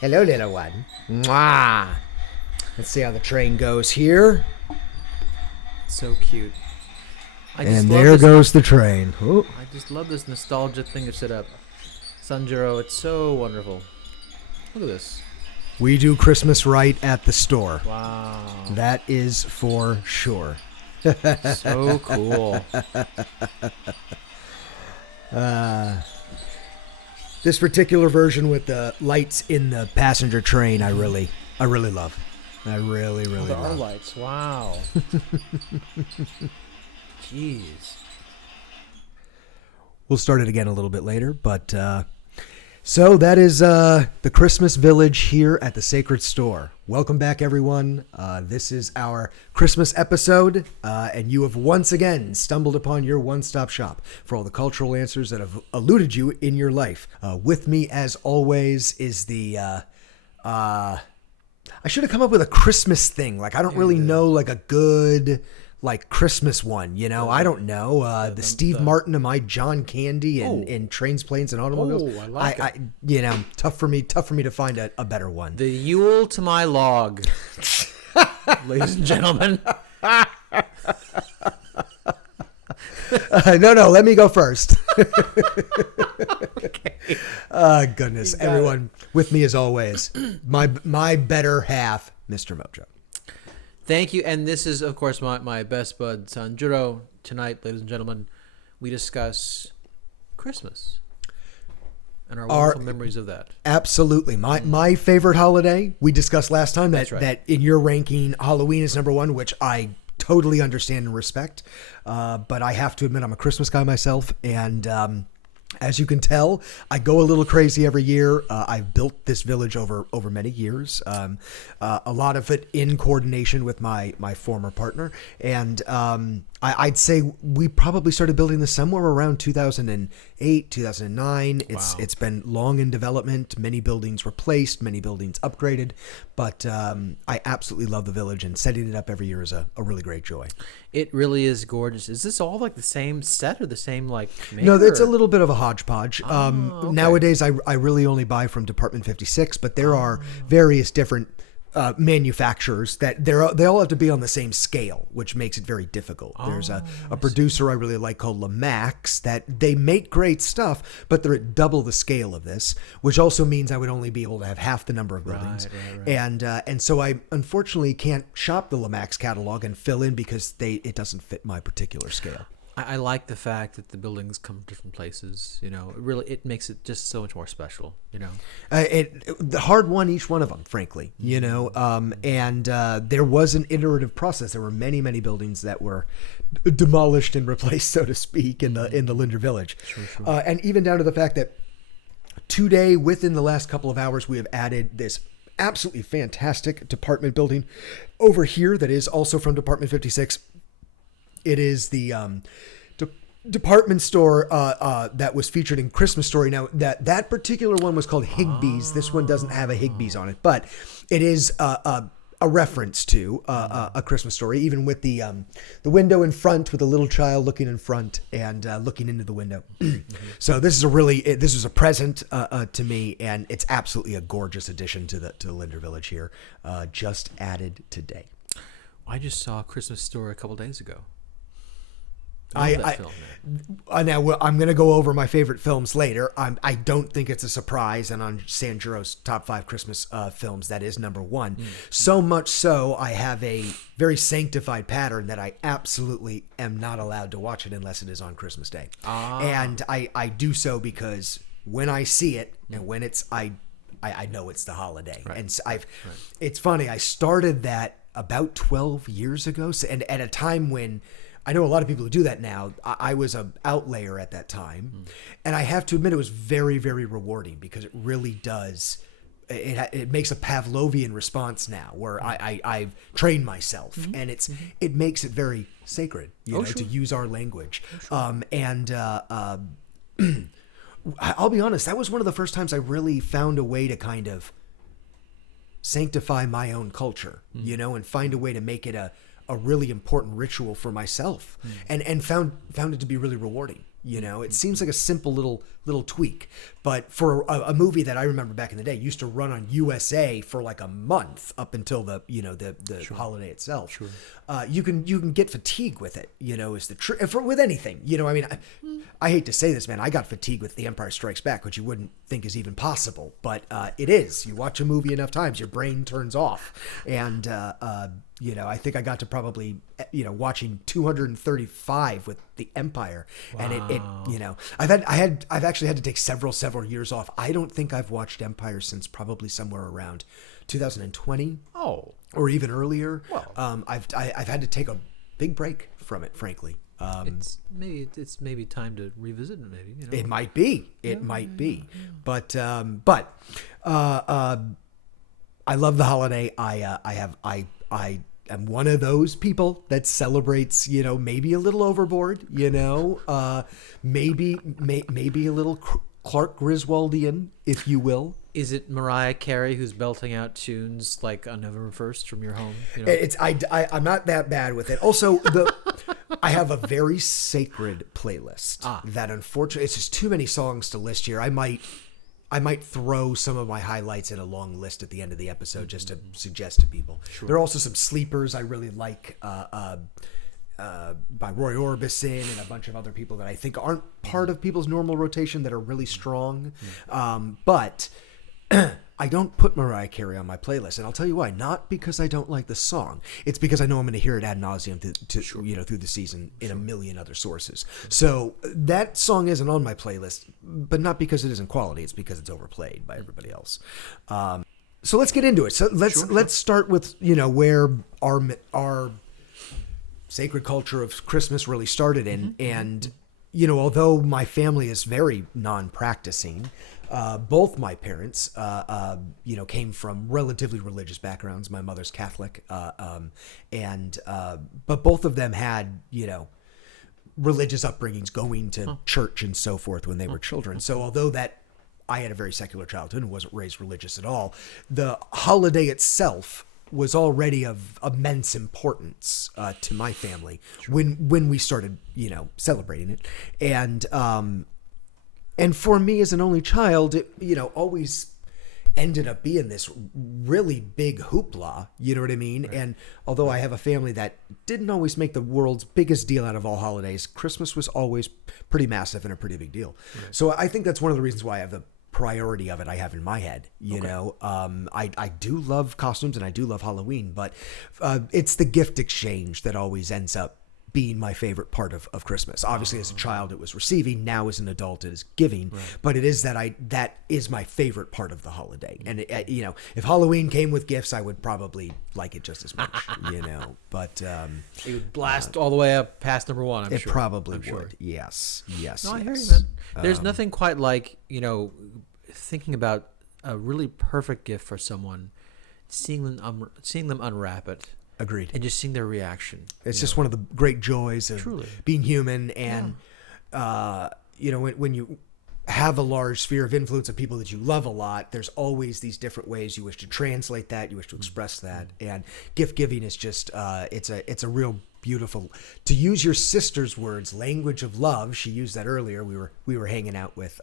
Hello, little one. Mwah. Let's see how the train goes here. So cute. And there goes the train. Ooh. I just love this nostalgia thing to set up. Sanjuro, it's so wonderful. Look at this. We do Christmas right at the store. Wow. That is for sure. So cool. This particular version with the lights in the passenger train, I really love. I really There are love. lights. Wow. Jeez. We'll start it again a little bit later, but so that is the Christmas Village here at the Sacred Store. Welcome back, everyone. This is our Christmas episode, and you have once again stumbled upon your one-stop shop for all the cultural answers that have eluded you in your life. With me, as always, is the I should have come up with a Christmas thing. Like, I don't really know, like, a good, like, Christmas one, you know? I don't know. The Steve Martin of my John Candy in Trains, Planes, and Automobiles. Oh, I like it. You know, tough for me to find a better one. The Yule to my log. Ladies and gentlemen. No, let me go first. Okay. Goodness. Everyone with me as always. My better half, Mr. Mojo. Thank you. And this is, of course, my best bud, Sanjuro. Tonight, ladies and gentlemen, we discuss Christmas and our wonderful memories of that. Absolutely. My favorite holiday, we discussed last time that in your ranking, Halloween is number one, which I totally understand and respect. But I have to admit, I'm a Christmas guy myself. And as you can tell, I go a little crazy every year. I've built this village over many years. A lot of it in coordination with my former partner. And I'd say we probably started building this somewhere around 2008, 2009. It's been long in development. Many buildings replaced, many buildings upgraded. But I absolutely love the village, and setting it up every year is a really great joy. It really is gorgeous. Is this all like the same set or the same like maker? No, it's a little bit of a hodgepodge. Okay. Nowadays, I really only buy from Department 56, but there are various different manufacturers that they all have to be on the same scale, which makes it very difficult. There's a producer I really like called Lamax that they make great stuff, but they're at double the scale of this, which also means I would only be able to have half the number of buildings. Right. And so I unfortunately can't shop the Lamax catalog and fill in because it doesn't fit my particular scale. I like the fact that the buildings come from different places. You know, it makes it just so much more special. You know, the hard won each one of them, frankly. You know, and there was an iterative process. There were many buildings that were demolished and replaced, so to speak, in the Linder Village. Sure. And even down to the fact that today, within the last couple of hours, we have added this absolutely fantastic department building over here that is also from Department 56. It is the department store that was featured in Christmas Story. Now, that particular one was called Higbee's. This one doesn't have a Higbee's on it, but it is a reference to a Christmas Story, even with the window in front with a little child looking in front and looking into the window. So this is a present to me, and it's absolutely a gorgeous addition to the Linder Village here, just added today. I just saw a Christmas Story a couple days ago. Now I'm going to go over my favorite films later. I don't think it's a surprise, and on Sanjuro's top 5 Christmas films, that is number one. So much so, I have a very sanctified pattern that I absolutely am not allowed to watch it unless it is on Christmas Day. And I do so because when I see it, and when it's I know it's the holiday. Right. And it's funny. I started that about 12 years ago, and at a time when I know a lot of people who do that now. I was an outlayer at that time. And I have to admit it was very, very rewarding because it really does. It makes a Pavlovian response now where I've trained myself and it makes it very sacred, to use our language. I'll be honest, that was one of the first times I really found a way to kind of sanctify my own culture, and find a way to make it a really important ritual for myself, and found it to be really rewarding. It seems like a simple little little tweak. But for a movie that I remember back in the day used to run on USA for like a month up until the holiday itself. Sure. You can get fatigue with it. Is the with anything. I mean, I hate to say this, man. I got fatigue with The Empire Strikes Back, which you wouldn't think is even possible, but it is. You watch a movie enough times, your brain turns off, and I think I got to probably watching 235 with The Empire, and it I've actually had to take several years off. I don't think I've watched Empire since probably somewhere around 2020. Oh, or even earlier. Well, I've had to take a big break from it, frankly. It's maybe time to revisit it. Maybe it might be. But I love the holiday. I am one of those people that celebrates, maybe a little overboard, maybe a little Clark Griswoldian, if you will. Is it Mariah Carey who's belting out tunes like on November 1st from your home? I'm not that bad with it. Also, I have a very sacred playlist that unfortunately it's just too many songs to list here. I might throw some of my highlights in a long list at the end of the episode just to suggest to people. Sure. There are also some sleepers I really like by Roy Orbison and a bunch of other people that I think aren't part of people's normal rotation that are really strong. But I don't put Mariah Carey on my playlist, and I'll tell you why. Not because I don't like the song. It's because I know I'm going to hear it ad nauseum through the season in a million other sources. So that song isn't on my playlist, but not because it isn't quality. It's because it's overplayed by everybody else. So let's get into it. So let's start with where our sacred culture of Christmas really started in, and although my family is very non-practicing. Both my parents, came from relatively religious backgrounds. My mother's Catholic, but both of them had, religious upbringings, going to church and so forth when they were children. So although I had a very secular childhood and wasn't raised religious at all, the holiday itself was already of immense importance to my family when we started, celebrating it, and for me as an only child, it, always ended up being this really big hoopla, you know what I mean? Right. And although I have a family that didn't always make the world's biggest deal out of all holidays, Christmas was always pretty massive and a pretty big deal. Right. So I think that's one of the reasons why I have the priority of it I have in my head, I do love costumes and I do love Halloween, but it's the gift exchange that always ends up being my favorite part of Christmas. Obviously, as a child, it was receiving. Now, as an adult, it is giving. Right. But it is that is my favorite part of the holiday. And if Halloween came with gifts, I would probably like it just as much. But it would blast all the way up past number one. I'm sure. It probably would. Sure. Yes. No, I hear you, man. There's nothing quite like thinking about a really perfect gift for someone, seeing them unwrap it. Agreed. And just seeing their reaction. It's just one of the great joys of being human. And, when you have a large sphere of influence of people that you love a lot, there's always these different ways you wish to translate that, you wish to express that. And gift giving is just, it's a real beautiful, to use your sister's words, language of love. She used that earlier. We were hanging out with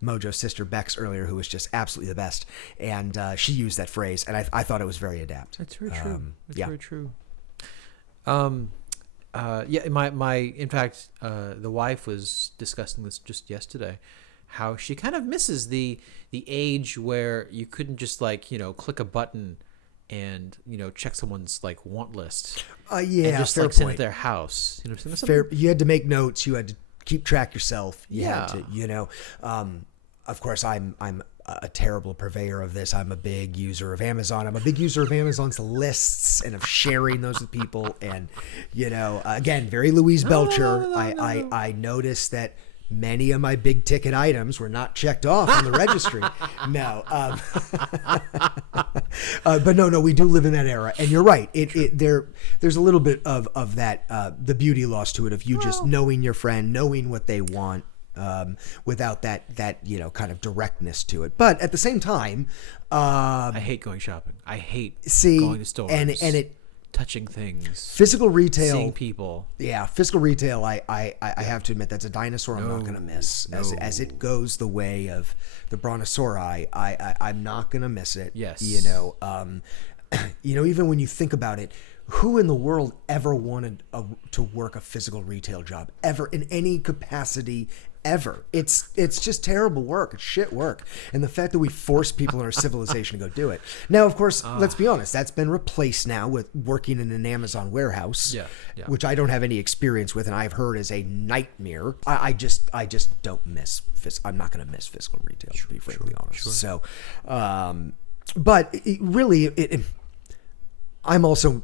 Mojo's sister Bex earlier, who was just absolutely the best, and she used that phrase, and I thought it was very adept. That's very true. Very true. In fact, the wife was discussing this just yesterday, how she kind of misses the age where you couldn't just click a button and check someone's want list. And just fair send it point. to their house. You know what I'm saying? Fair. You had to make notes. You had to keep track yourself. You had to, of course, I'm a terrible purveyor of this. I'm a big user of Amazon. I'm a big user of Amazon's lists and of sharing those with people. And again, very Louise Belcher. I noticed that many of my big ticket items were not checked off on the registry. No. But no, we do live in that era. And you're right. There's a little bit of that, the beauty lost to it of you just knowing your friend, knowing what they want, without that kind of directness to it. But at the same time, I hate going shopping. I hate going to stores. And touching things, Physical retail, seeing people. Yeah, physical retail. I have to admit that's a dinosaur I'm not going to miss. As it goes the way of the brontosauri, I'm not going to miss it. Yes. Even when you think about it, who in the world ever wanted to work a physical retail job ever in any capacity? Ever. It's just terrible work. It's shit work. And the fact that we force people in our civilization to go do it. Now, of course, let's be honest, that's been replaced now with working in an Amazon warehouse, which I don't have any experience with, and I've heard is a nightmare. I just don't miss I'm not going to miss physical retail, to be frankly honest. Sure. So, but I'm also,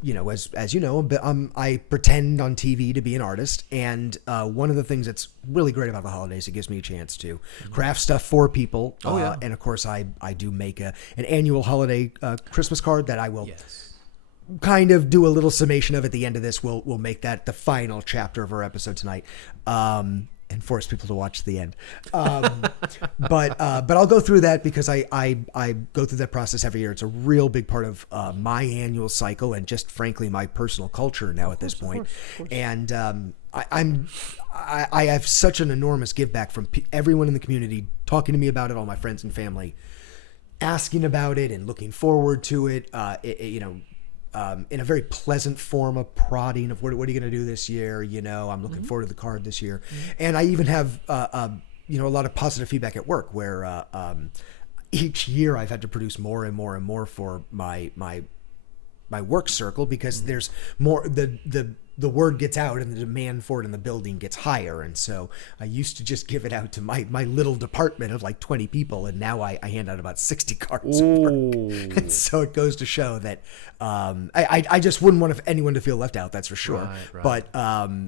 as you know, I pretend on TV to be an artist, and one of the things that's really great about the holidays, it gives me a chance to craft stuff for people. And of course, I do make an annual holiday Christmas card that I will kind of do a little summation of at the end of this. We'll make that the final chapter of our episode tonight. And force people to watch the end. But I'll go through that because I go through that process every year. It's a real big part of my annual cycle and just frankly my personal culture now at this point. Of course. And I have such an enormous give back from everyone in the community talking to me about it, all my friends and family asking about it and looking forward to it. In a very pleasant form of prodding of what are you going to do this year? I'm looking forward to the card this year. And I even have, a lot of positive feedback at work where each year I've had to produce more and more and more for my work circle because there's more, the word gets out and the demand for it in the building gets higher. And so I used to just give it out to my little department of like 20 people. And now I hand out about 60 cards. And so it goes to show that I just wouldn't want anyone to feel left out. That's for sure. Right. But,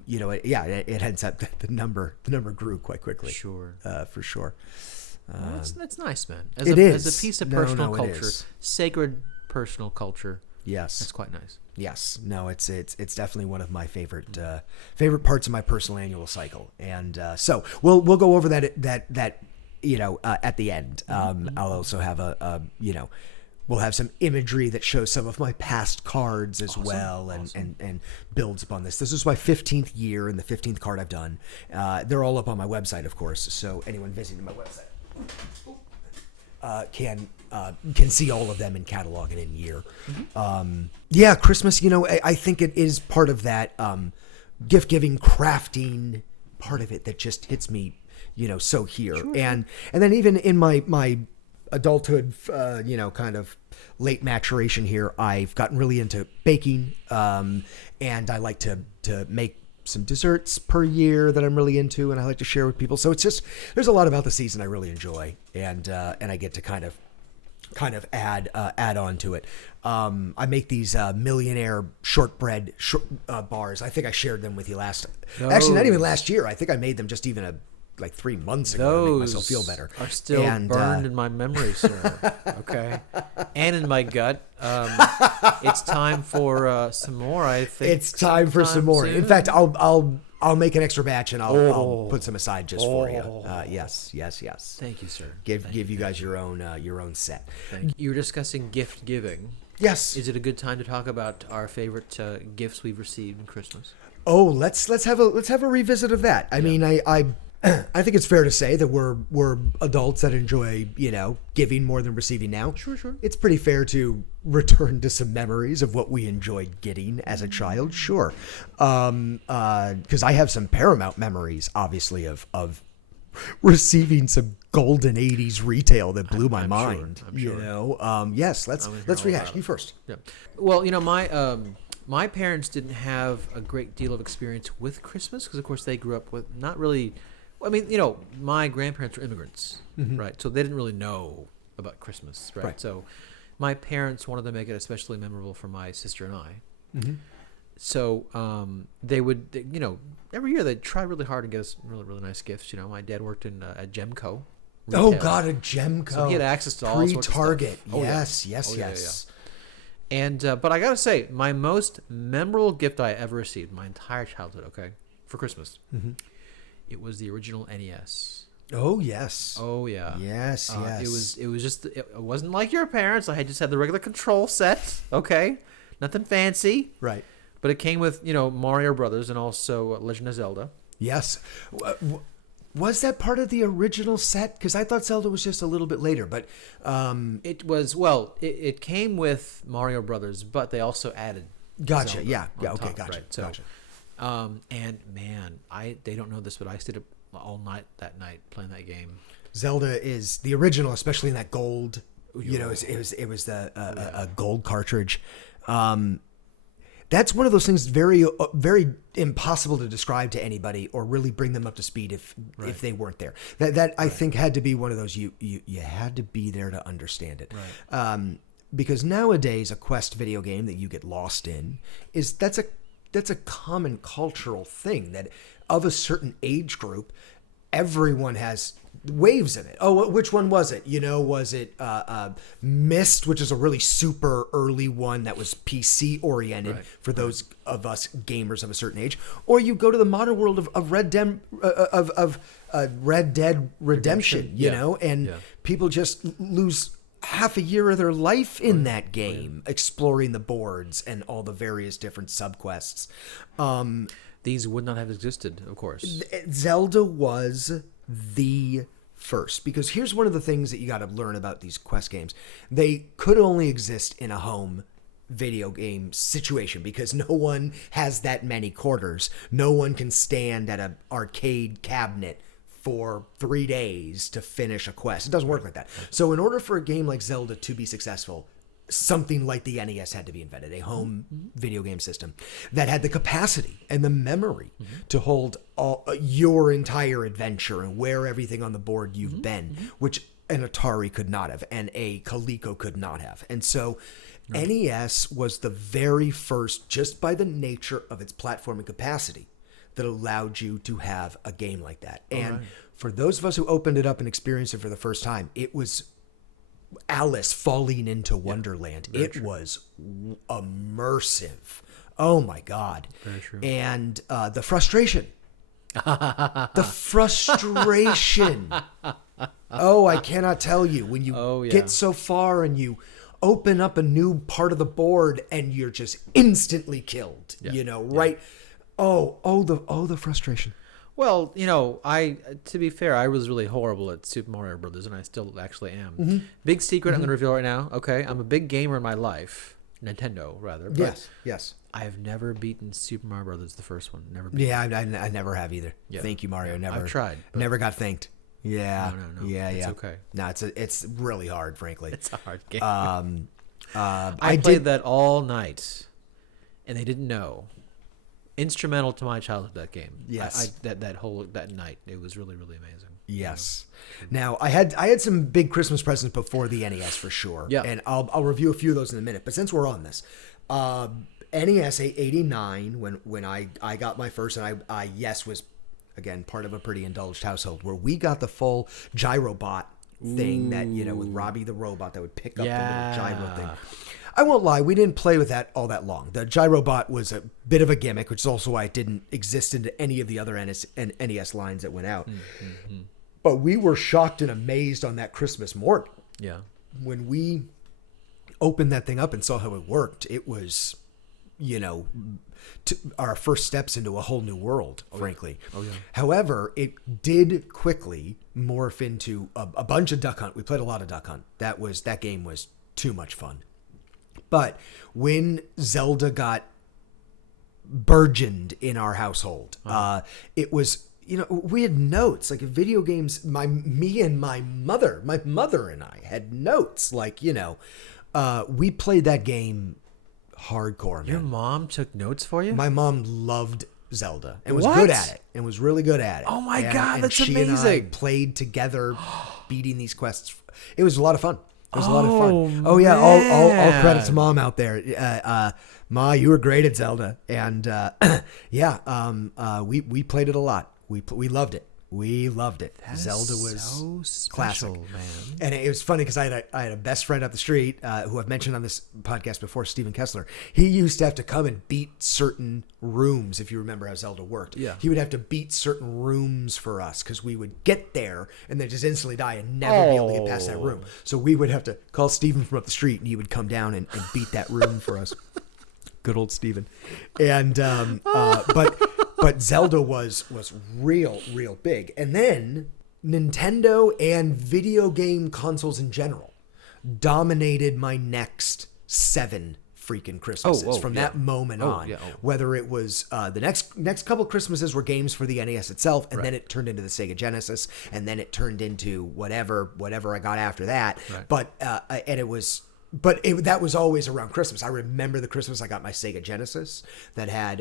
it ends up that the number grew quite quickly. Sure. For sure. Well, that's nice, man. It is. As a piece of personal culture, sacred personal culture. Yes. That's quite nice. Yes. No, it's definitely one of my favorite parts of my personal annual cycle. And so we'll go over that at the end. I'll also have we'll have some imagery that shows some of my past cards as well and builds upon this. This is my 15th year and the 15th card I've done. They're all up on my website, of course. So anyone visiting my website can see all of them in catalog and in year. Christmas, I think it is part of that gift giving, crafting part of it that just hits me, so here. Sure. And then even in my adulthood, kind of late maturation here, I've gotten really into baking, and I like to make some desserts per year that I'm really into and I like to share with people. So it's just, there's a lot about the season I really enjoy, and I get to kind of add on to it. I make these millionaire shortbread bars. I think I shared them with you actually not even last year. I think I made them just even like 3 months ago to make myself feel better. Are still burned in my memory, sir. Okay. And in my gut. It's time for some more, I think. It's time for some more. Soon. In fact, I'll make an extra batch and I'll put some aside just for you. Yes. Thank you, sir. Give you guys your own set. Thank you. You were discussing gift giving. Yes. Is it a good time to talk about our favorite gifts we've received in Christmas? Oh, let's have a revisit of that. I mean, I think it's fair to say that we're adults that enjoy, giving more than receiving now. Sure. It's pretty fair to return to some memories of what we enjoyed getting as a child. Sure. Because I have some paramount memories, obviously, of receiving some golden 80s retail that blew my mind. I'm sure. Yes, let's rehash. You first. Yeah. Well, my parents didn't have a great deal of experience with Christmas because, of course, they grew up with not really. I mean, my grandparents were immigrants, right? So they didn't really know about Christmas, right? So my parents wanted to make it especially memorable for my sister and I. Mm-hmm. So they would, every year they'd try really hard to get us really, really nice gifts. My dad worked in at Gemco. Retail. Oh, God, a Gemco. So he had access to all sorts of stuff. Pre-Target. Yes. Yeah. And, but I got to say, my most memorable gift I ever received, my entire childhood, for Christmas, it was the original NES. Oh, yes. Oh, yeah. Yes. It was just, it wasn't like your parents. I had just had the regular control set, Nothing fancy. Right. But it came with, Mario Brothers and also Legend of Zelda. Yes. Was that part of the original set? Because I thought Zelda was just a little bit later, but It was, it came with Mario Brothers, but they also added gotcha. Zelda Yeah. on Yeah. Okay. top, Gotcha. right? So, Gotcha. and man, they don't know this, but I stayed up all night that night playing that game. Zelda is the original, especially in that gold. It was a gold cartridge. That's one of those things very very impossible to describe to anybody or really bring them up to speed if they weren't there. That I think had to be one of those you had to be there to understand it. Right. Because nowadays a Quest video game that you get lost in that's a common cultural thing that of a certain age group, everyone has waves in it. Oh, which one was it? Was it Myst, which is a really super early one that was PC oriented for those of us gamers of a certain age, or you go to the modern world of Red Dead Redemption, and people just lose half a year of their life in that game exploring the boards and all the various different subquests. These would not have existed, of course. Zelda was the first, because here's one of the things that you got to learn about these Quest games. They could only exist in a home video game situation because no one has that many quarters. No one can stand at an arcade cabinet for 3 days to finish a quest. It doesn't work like that. So in order for a game like Zelda to be successful, something like the NES had to be invented, a home video game system that had the capacity and the memory to hold your entire adventure and where everything on the board you've been, which an Atari could not have and a Coleco could not have. And so NES was the very first, just by the nature of its platforming capacity, that allowed you to have a game like that. And for those of us who opened it up and experienced it for the first time, it was Alice falling into Wonderland. It was immersive. Oh my God. Very true. And the frustration. The frustration. Oh, I cannot tell you. When you get so far and you open up a new part of the board and you're just instantly killed, right? Oh, the frustration. Well, to be fair, I was really horrible at Super Mario Brothers, and I still actually am. Big secret I'm going to reveal right now. Okay, I'm a big gamer in my life. Nintendo, rather. But Yes. I have never beaten Super Mario Brothers, the first one. Never beaten. Yeah, I never have either. Yeah. Thank you, Mario. Never. I've tried. Never got thanked. Yeah. No. Yeah, it's okay. No, it's really hard, frankly. It's a hard game. I played that all night, and they didn't know. Instrumental to my childhood, that game. Yes. That night, it was really, really amazing. Yes. Now I had some big Christmas presents before the NES for sure. Yeah. And I'll review a few of those in a minute. But since we're on this, NES 89 when I got my first, and I was again part of a pretty indulged household where we got the full gyrobot thing that with Robbie the robot that would pick up the little gyro thing. I won't lie, we didn't play with that all that long. The gyrobot was a bit of a gimmick, which is also why it didn't exist into any of the other NES lines that went out. But we were shocked and amazed on that Christmas morning. Yeah. When we opened that thing up and saw how it worked, it was, our first steps into a whole new world, frankly. Oh, yeah. However, it did quickly morph into a bunch of Duck Hunt. We played a lot of Duck Hunt. That game was too much fun. But when Zelda got burgeoned in our household, it was, we had notes like video games. My mother and I had notes like, we played that game hardcore. Your man. mom took notes for you? My mom loved Zelda and was good at it and was really good at it. Oh my God, that's she amazing. And I played together beating these quests. It was a lot of fun. It was a lot of fun. Oh yeah, all credit to Mom out there. Ma, you were great at Zelda, and we played it a lot. We loved it. We loved it. That Zelda is was so special, classic, man. And it was funny because I had a best friend up the street who I've mentioned on this podcast before, Stephen Kessler. He used to have to come and beat certain rooms. If you remember how Zelda worked, he would have to beat certain rooms for us because we would get there and then just instantly die and never be able to get past that room. So we would have to call Stephen from up the street, and he would come down and beat that room for us. Good old Steven. And but Zelda was real big. And then Nintendo and video game consoles in general dominated my next 7 freaking Christmases from that moment on. Whether it was the next couple Christmases were games for the NES itself, and then it turned into the Sega Genesis, and then it turned into whatever I got after that. But that was always around Christmas. I remember the Christmas I got my Sega Genesis that had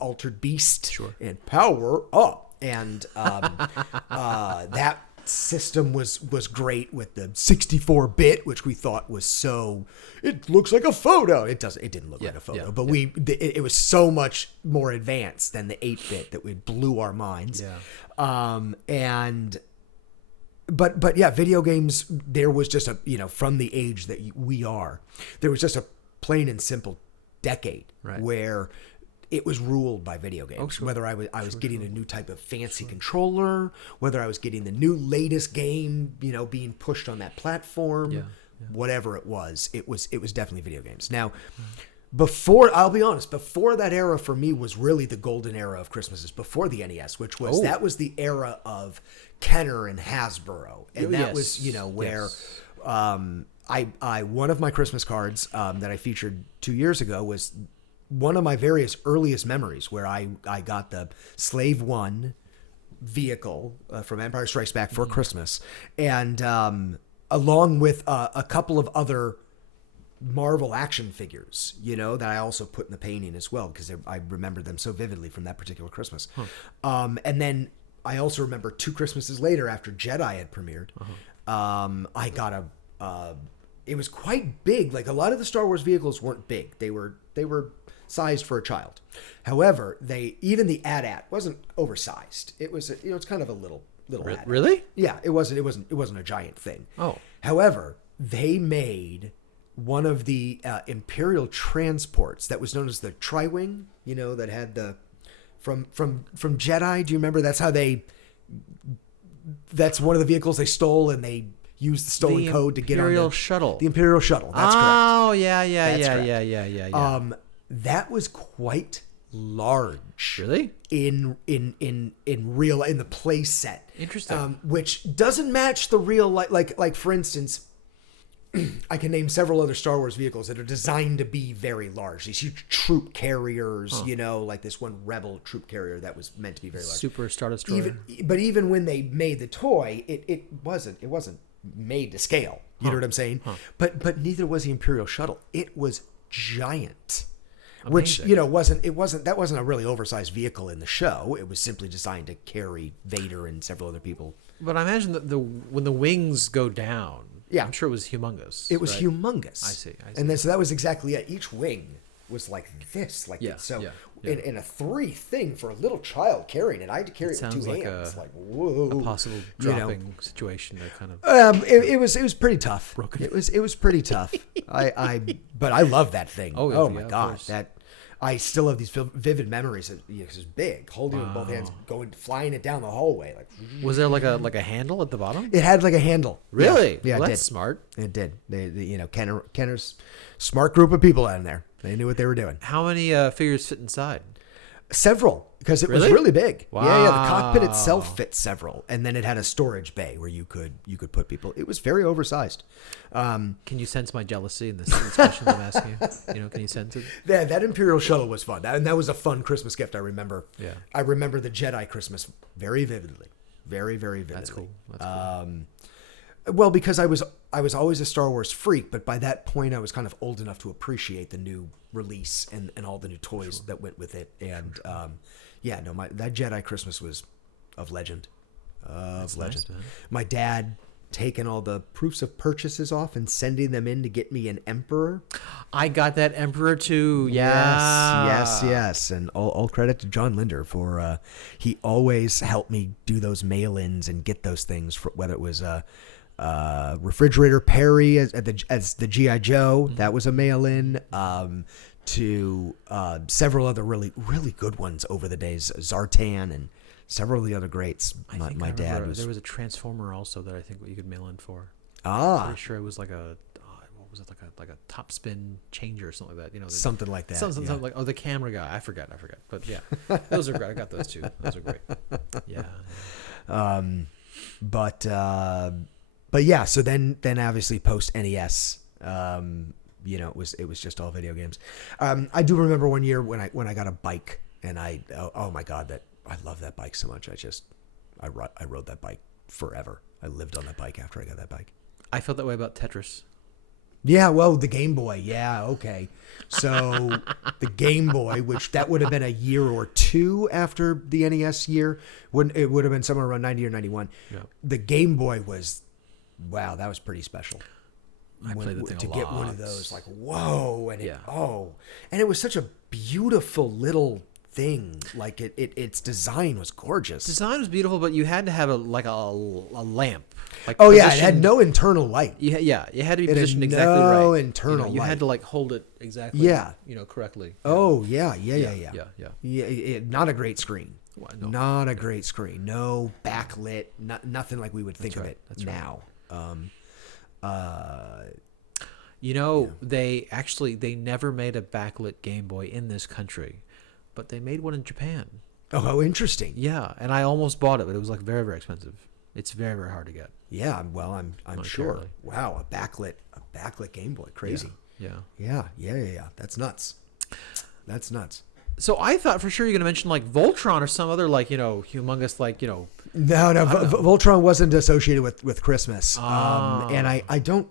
Altered Beast and Power Up, and that system was great with the 64-bit, which we thought was so. It looks like a photo. It didn't look like a photo, but it was so much more advanced than the 8-bit that it blew our minds. But yeah, video games, there was just from the age that we are, there was just a plain and simple decade where it was ruled by video games. Whether I was getting a new type of fancy controller, whether I was getting the new latest game, being pushed on that platform, whatever it was definitely video games. Now, I'll be honest, before that era for me was really the golden era of Christmases, before the NES, which was that was the era of Kenner and Hasbro, and that was where I one of my Christmas cards that I featured 2 years ago was one of my various earliest memories, where I got the Slave One vehicle from Empire Strikes Back for Christmas, and along with a couple of other Marvel action figures, that I also put in the painting as well, because I remember them so vividly from that particular Christmas. And then I also remember 2 Christmases later, after Jedi had premiered, I got it was quite big. Like, a lot of the Star Wars vehicles weren't big. They were sized for a child. However, even the AT-AT wasn't oversized. It was it's kind of a little AT-AT. Really? Yeah, it wasn't a giant thing. Oh. However, they made one of the Imperial transports that was known as the Tri-Wing, that had the from Jedi. Do you remember? That's one of the vehicles they stole, and they used the stolen code to get on the Imperial shuttle. The Imperial shuttle. That's correct. Oh, yeah. That was quite large. Really? In the play set. Interesting. Which doesn't match the real, like for instance, I can name several other Star Wars vehicles that are designed to be very large. These huge troop carriers, like this one Rebel troop carrier that was meant to be very large. Super Star Destroyer. Even when they made the toy, it wasn't made to scale. You know what I'm saying? But neither was the Imperial shuttle. It was giant. Amazing. Which that wasn't a really oversized vehicle in the show. It was simply designed to carry Vader and several other people. But I imagine that when the wings go down, yeah, I'm sure it was humongous. It was humongous. I see. And then so that was exactly it. Each wing was like this, in a 3 thing for a little child carrying it. I had to carry it with 2 hands. Whoa, a possible dropping situation. That kind of. It was pretty tough. Broken. It was pretty tough. But I love that thing. Oh my God, I still have these vivid memories. It was big, holding it with both hands, flying it down the hallway. Was there like a handle at the bottom? It had like a handle. Really? Yeah, well, it that's did. smart. It did. Kenner's smart group of people in there. They knew what they were doing. How many figures fit inside? Several, because it was really big. Wow. Yeah. The cockpit itself fit several, and then it had a storage bay where you could put people. It was very oversized. Can you sense my jealousy in this question I'm asking you? Can you sense it? Yeah, that Imperial shuttle was fun, and that was a fun Christmas gift. I remember. Yeah. I remember the Jedi Christmas very vividly, very very vividly. That's cool. Well, because I was always a Star Wars freak, but by that point I was kind of old enough to appreciate the new release and all the new toys that went with it. And that Jedi Christmas was of legend. That's legend. Nice, my dad taking all the proofs of purchases off and sending them in to get me an Emperor. I got that Emperor too. Yeah. Yes. And all credit to John Linder for he always helped me do those mail-ins and get those things, for whether it was Refrigerator Perry as the G.I. Joe. That was a mail-in. To several other really, really good ones over the days. Zartan and several of the other greats. My dad was... There was a Transformer also that I think you could mail in for. Ah. I'm pretty sure it was like what was it like a top spin changer or something like that? Something like that. Something like the camera guy. I forgot. But yeah, those are great. I got those too. Those are great. Yeah. But yeah. So then obviously post NES, it was just all video games. I do remember one year when I got a bike, and oh my God, I love that bike so much. I rode that bike forever. I lived on that bike after I got that bike. I felt that way about Tetris. Yeah, well, the Game Boy. Yeah, okay. So the Game Boy, which that would have been a year or two after the NES year, it would have been somewhere around 90 or 91. Yeah. The Game Boy was, wow, that was pretty special. I played the thing to a get lot. one of those, like, whoa, and and it was such a beautiful little thing. Like its design was gorgeous. Design was beautiful, but you had to have a lamp. Like it had no internal light. You had to be positioned exactly right. No internal light. You had to like hold it exactly. Correctly. Oh yeah. Not a great screen. Well, no. Not a great screen. No backlit. Nothing like we would think of it now. They never made a backlit Game Boy in this country, but they made one in Japan. Oh, how interesting. Yeah, and I almost bought it, but it was like very, very expensive. It's very, very hard to get. Yeah, well, I'm sure. Wow, a backlit Game Boy, crazy. Yeah. That's nuts. So I thought for sure you're gonna mention like Voltron or some other humongous No, Voltron wasn't associated with Christmas. And I don't.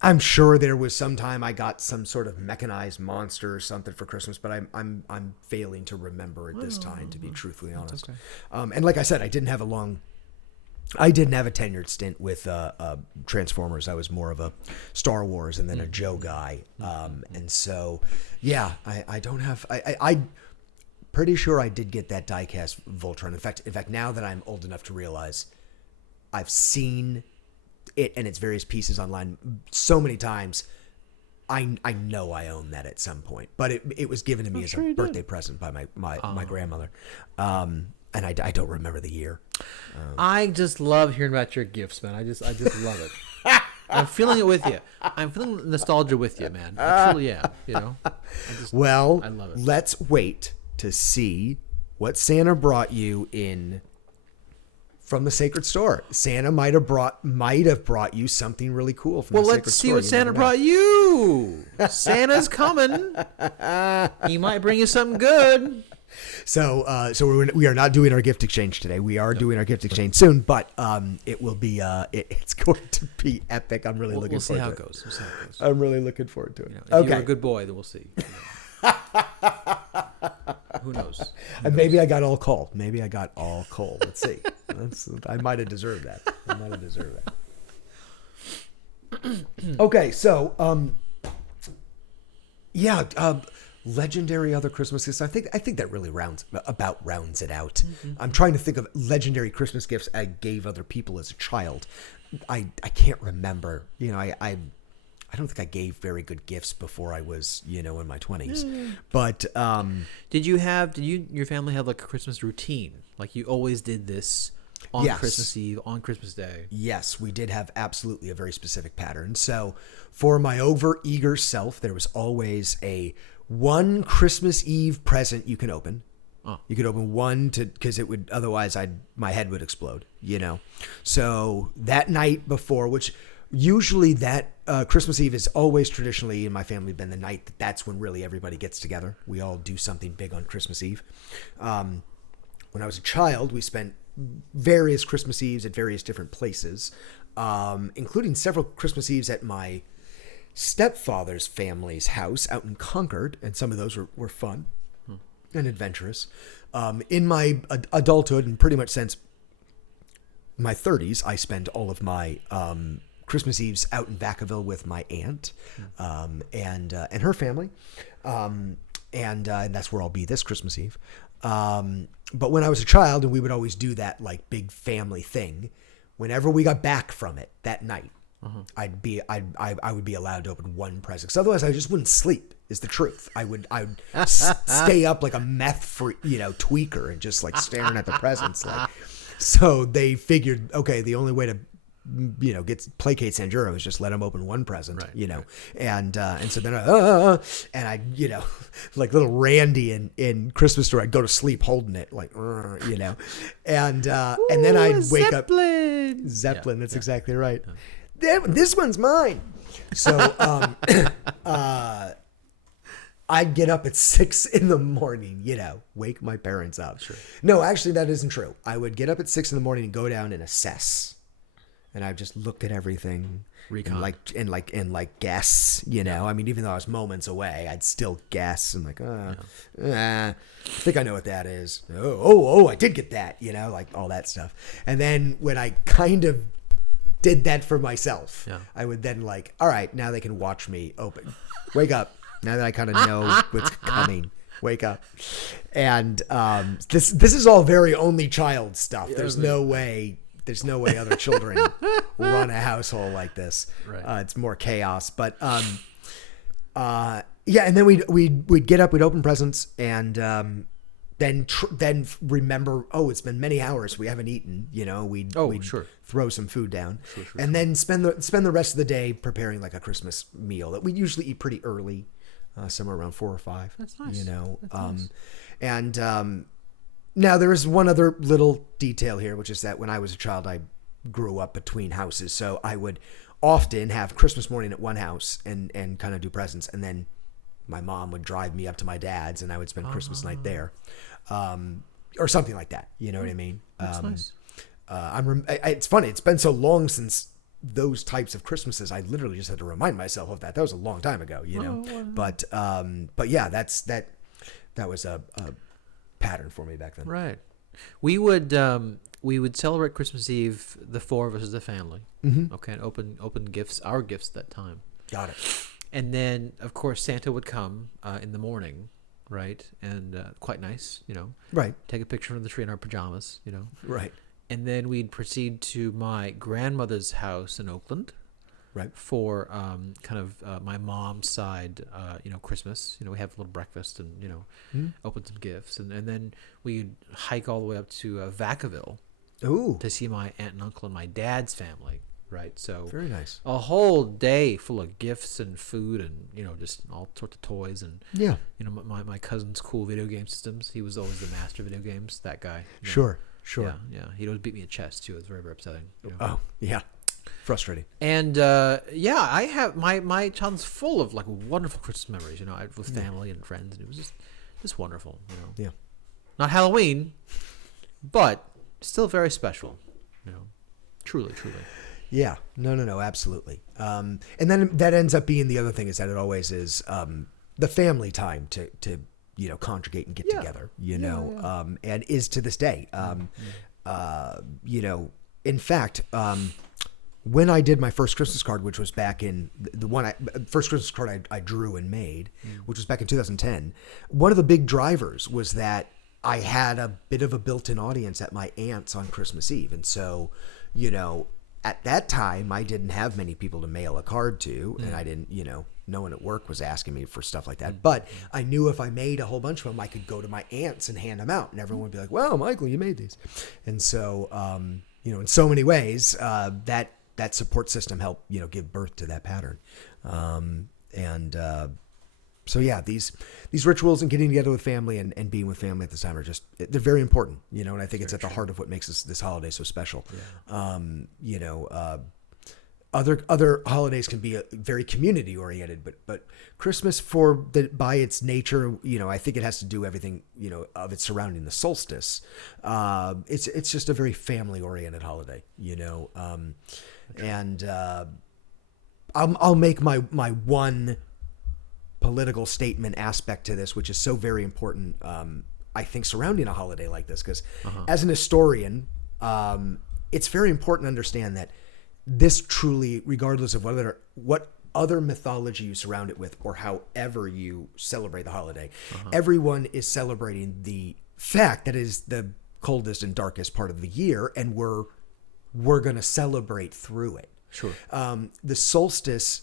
I'm sure there was some time I got some sort of mechanized monster or something for Christmas, but I'm failing to remember at this time, to be truthfully honest. Okay. And like I said, I didn't have a tenured stint with Transformers. I was more of a Star Wars and then a Joe guy. And so, yeah, I don't have. I'm pretty sure I did get that diecast Voltron. In fact, now that I'm old enough to realize, I've seen it and its various pieces online so many times. I know I own that at some point, but it was given to me as a birthday present by my grandmother. And I don't remember the year. I just love hearing about your gifts, man. I just love it. I'm feeling it with you. I'm feeling nostalgia with you, man. I truly am. I love it. Let's wait to see what Santa brought you in from the Sacred Store. Santa might have brought you something really cool from the Sacred Store. Well, let's see what Santa brought you. Santa's coming. He might bring you something good. So we are not doing our gift exchange today. We are doing our gift exchange soon, but it will be it's going to be epic. I'm really looking forward to it. We'll see how it goes. I'm really looking forward to it. If you're a good boy, then we'll see. Who knows? And maybe I got all coal. Let's see. I might have deserved that. Okay, so legendary other Christmas gifts. I think that really rounds it out. Mm-hmm. I'm trying to think of legendary Christmas gifts I gave other people as a child. I can't remember. I don't think I gave very good gifts before I was, in my 20s. But did your family have like a Christmas routine? Like you always did this on Christmas Eve, on Christmas Day? Yes, we did have absolutely a very specific pattern. So for my over-eager self, there was always one Christmas Eve present you can open. Oh. You could open one because it would, otherwise my head would explode, So that night before, which usually that Christmas Eve is always traditionally in my family been the night that's when really everybody gets together. We all do something big on Christmas Eve. When I was a child, we spent various Christmas Eves at various different places, including several Christmas Eves at my stepfather's family's house out in Concord, and some of those were fun and adventurous. In my adulthood, and pretty much since my 30s, I spent all of my Christmas Eves out in Vacaville with my aunt and her family, and that's where I'll be this Christmas Eve. But when I was a child, and we would always do that like big family thing, whenever we got back from it that night, I would be allowed to open one present, because otherwise I just wouldn't sleep. Is the truth. I would stay up like a meth tweaker and just like staring at the presents. Like, so they figured, okay, the only way to placates Sanjuro is just let him open one present, Right. and so then and I, like little Randy in Christmas Story, I'd go to sleep holding it like, and then I'd wake up. Zeppelin. That's exactly right. This one's mine. So, I'd get up at 6 a.m, wake my parents up. Sure. No, actually, that isn't true. I would get up at 6 a.m. and go down and assess. And I just look at everything. Recon. And guess, I mean, even though I was moments away, I'd still guess and I think I know what that is. Oh, I did get that, like all that stuff. And then when I kind of did that for myself, I would then all right, now they can watch me open. Wake up. Now that I kind of know what's coming, wake up. And this is all very only child stuff. There's no way other children run a household like this. Right. It's more chaos. But and then we'd get up, we'd open presents, and then remember, it's been many hours we haven't eaten. We'd throw some food down, and then spend the rest of the day preparing like a Christmas meal that we usually eat pretty early. Somewhere around 4 or 5. That's nice. Nice. And now there is one other little detail here, which is that when I was a child, I grew up between houses. So I would often have Christmas morning at one house and kind of do presents. And then my mom would drive me up to my dad's and I would spend Christmas night there. Or something like that. You know what I mean? That's nice. It's funny. It's been so long since those types of Christmases. I literally just had to remind myself of that. That was a long time ago, But yeah, that was a pattern for me back then. Right. We would celebrate Christmas Eve, the 4 of us as a family. Mm-hmm. Okay, and open gifts, our gifts that time. Got it. And then, of course, Santa would come in the morning, right? And quite nice, Right. Take a picture of the tree in our pajamas, Right. And then we'd proceed to my grandmother's house in Oakland, right, for kind of my mom's side, Christmas. We have a little breakfast and open some gifts, and then we'd hike all the way up to Vacaville, to see my aunt and uncle and my dad's family. Right, so very nice. A whole day full of gifts and food and just all sorts of toys and my cousin's cool video game systems. He was always the master of video games. That guy. Sure. Yeah. He'd always beat me at chess too. It was very, very upsetting. Oh yeah, frustrating. And I have my childhood's full of like wonderful Christmas memories. With family and friends, and it was just wonderful. Yeah. Not Halloween, but still very special. Truly. Yeah. No. Absolutely. And then that ends up being the other thing is that it always is the family time to congregate and get together, and is to this day. In fact, when I did my first Christmas card, which was back in first Christmas card I drew and made, which was back in 2010, one of the big drivers was that I had a bit of a built-in audience at my aunt's on Christmas Eve. And so, at that time, I didn't have many people to mail a card to, and I didn't, no one at work was asking me for stuff like that. But I knew if I made a whole bunch of them, I could go to my aunt's and hand them out, and everyone would be like, "Wow, Michael, you made these." And so, in so many ways, that support system helped, give birth to that pattern. So yeah, these rituals and getting together with family and being with family at this time are they're very important, and I think it's at the heart of what makes this holiday so special. Yeah. Other holidays can be very community oriented, but Christmas by its nature, I think it has to do everything, of it surrounding the solstice. It's just a very family oriented holiday, and I'll make my one political statement aspect to this, which is so very important, I think, surrounding a holiday like this, because as an historian, it's very important to understand that this truly, regardless of what other mythology you surround it with or however you celebrate the holiday, everyone is celebrating the fact that it is the coldest and darkest part of the year, and we're going to celebrate through it. Sure. The solstice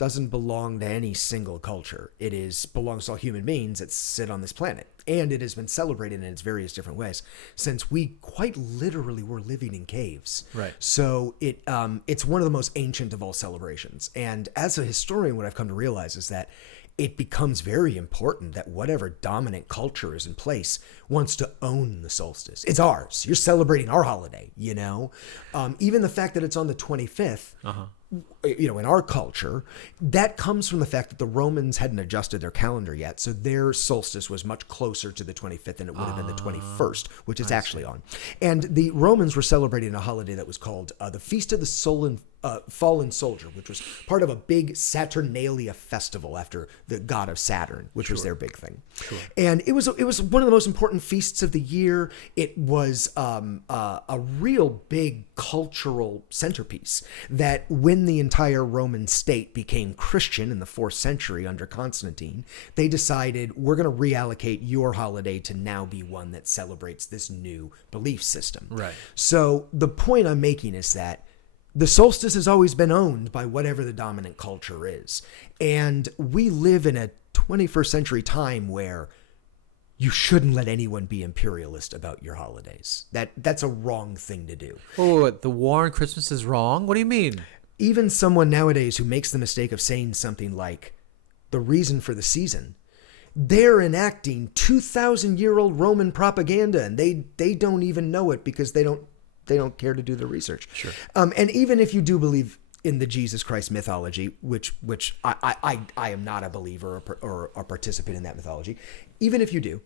doesn't belong to any single culture. It belongs to all human beings that sit on this planet. And it has been celebrated in its various different ways since we quite literally were living in caves. Right. So it's one of the most ancient of all celebrations. And as a historian, what I've come to realize is that it becomes very important that whatever dominant culture is in place wants to own the solstice. It's ours. You're celebrating our holiday, you know? Even the fact that it's on the 25th, you know, in our culture, that comes from the fact that the Romans hadn't adjusted their calendar yet. So their solstice was much closer to the 25th than it would have been the 21st, which it's actually on. And the Romans were celebrating a holiday that was called the Feast of the Fallen Soldier, which was part of a big Saturnalia festival after the god of Saturn, which was their big thing. And it was one of the most important feasts of the year. It was a real big cultural centerpiece that when the entire Roman state became Christian in the 4th century under Constantine, they decided we're going to reallocate your holiday to now be one that celebrates this new belief system. Right. So the point I'm making is that the solstice has always been owned by whatever the dominant culture is. And we live in a 21st century time where you shouldn't let anyone be imperialist about your holidays. That's a wrong thing to do. Oh, the war on Christmas is wrong? What do you mean? Even someone nowadays who makes the mistake of saying something like the reason for the season, they're enacting 2,000-year-old Roman propaganda, and they don't even know it because they don't care to do the research. Sure. And even if you do believe in the Jesus Christ mythology, which I am not a believer or a participant in that mythology, even if you do,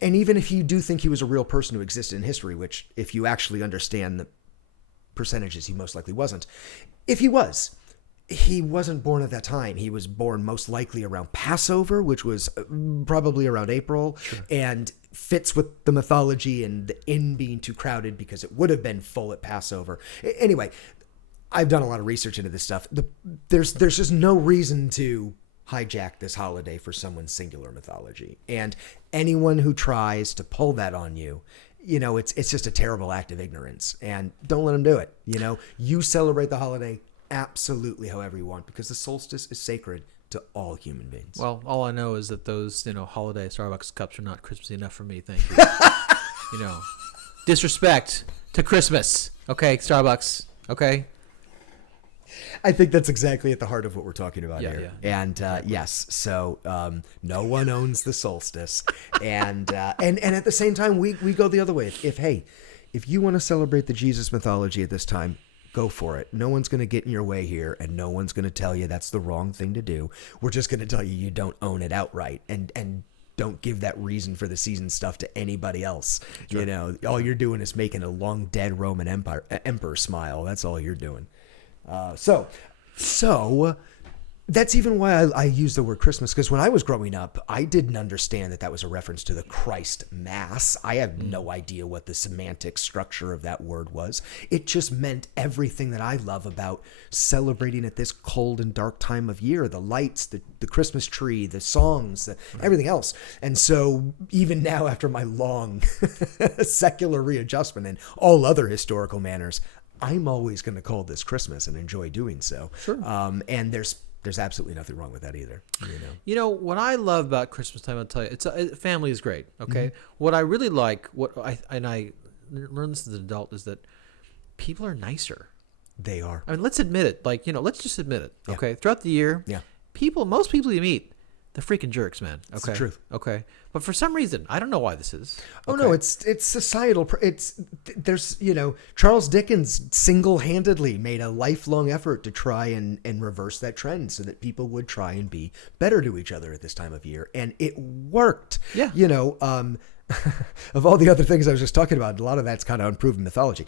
and even if you do think he was a real person who existed in history, which if you actually understand the percentages, he most likely wasn't. If he was, he wasn't born at that time. He was born most likely around Passover, which was probably around April, and fits with the mythology and the inn being too crowded because it would have been full at Passover. Anyway, I've done a lot of research into this stuff. There's just no reason to hijack this holiday for someone's singular mythology. And anyone who tries to pull that on you, you know, it's just a terrible act of ignorance. And don't let them do it. You know, you celebrate the holiday absolutely however you want because the solstice is sacred to all human beings. Well, all I know is that those, holiday Starbucks cups are not Christmassy enough for me. Thank you. Disrespect to Christmas. Okay, Starbucks. Okay. I think that's exactly at the heart of what we're talking about here. Yeah. And yes, so no one owns the solstice, and at the same time we go the other way. If you want to celebrate the Jesus mythology at this time, go for it. No one's going to get in your way here, and no one's going to tell you that's the wrong thing to do. We're just going to tell you don't own it outright, and don't give that reason for the season stuff to anybody else. Sure. All you're doing is making a long dead Roman emperor smile. That's all you're doing. So that's even why I use the word Christmas, because when I was growing up, I didn't understand that was a reference to the Christ Mass. I have no idea what the semantic structure of that word was. It just meant everything that I love about celebrating at this cold and dark time of year, the lights, the Christmas tree, the songs, everything else. And so even now, after my long secular readjustment and all other historical manners, I'm always going to call this Christmas and enjoy doing so. Sure. And there's absolutely nothing wrong with that either. What I love about Christmas time, I'll tell you, family is great. Okay. Mm-hmm. What I really like, I learned this as an adult, is that people are nicer. They are. I mean, let's admit it. Let's just admit it. Okay. Throughout the year, most people you meet, they're freaking jerks, man. Okay. It's the truth. Okay. But for some reason, I don't know why this is. Oh, no, it's societal. Charles Dickens single-handedly made a lifelong effort to try and reverse that trend so that people would try and be better to each other at this time of year. And it worked. Yeah. Of all the other things I was just talking about, a lot of that's kind of unproven mythology.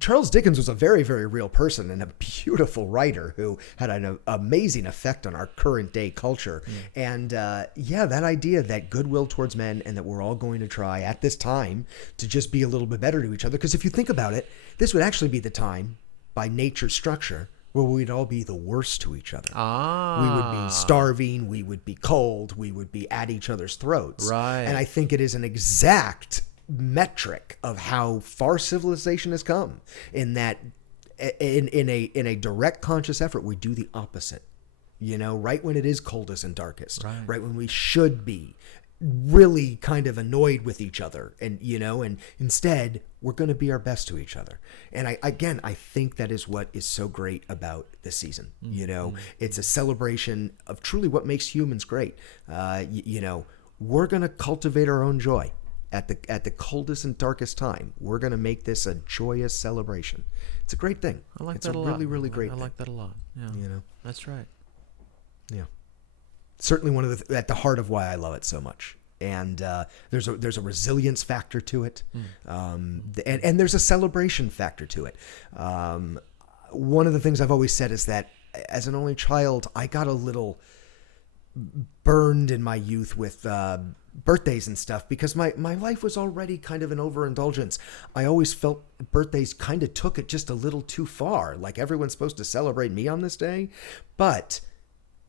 Charles Dickens was a very, very real person and a beautiful writer who had an amazing effect on our current day culture. And that idea that goodwill towards men and that we're all going to try at this time to just be a little bit better to each other. Because if you think about it, this would actually be the time by nature's structure where we'd all be the worst to each other. We would be starving, we would be cold, we would be at each other's throats. Right. And I think it is an exact metric of how far civilization has come in that in a direct conscious effort, we do the opposite right when it is coldest and darkest, Right. right when we should be really kind of annoyed with each other, and instead we're going to be our best to each other. And I think that is what is so great about this season. It's a celebration of truly what makes humans great. We're going to cultivate our own joy at the coldest and darkest time. We're going to make this a joyous celebration. It's a great thing. I like it's that a lot. Really, really great I thing. like that a lot. Yeah. That's right. Yeah. Certainly one of at the heart of why I love it so much. And there's a resilience factor to it, and there's a celebration factor to it. One of the things I've always said is that as an only child, I got a little burned in my youth with birthdays and stuff, because my life was already kind of an overindulgence. I always felt birthdays kind of took it just a little too far. Like, everyone's supposed to celebrate me on this day, but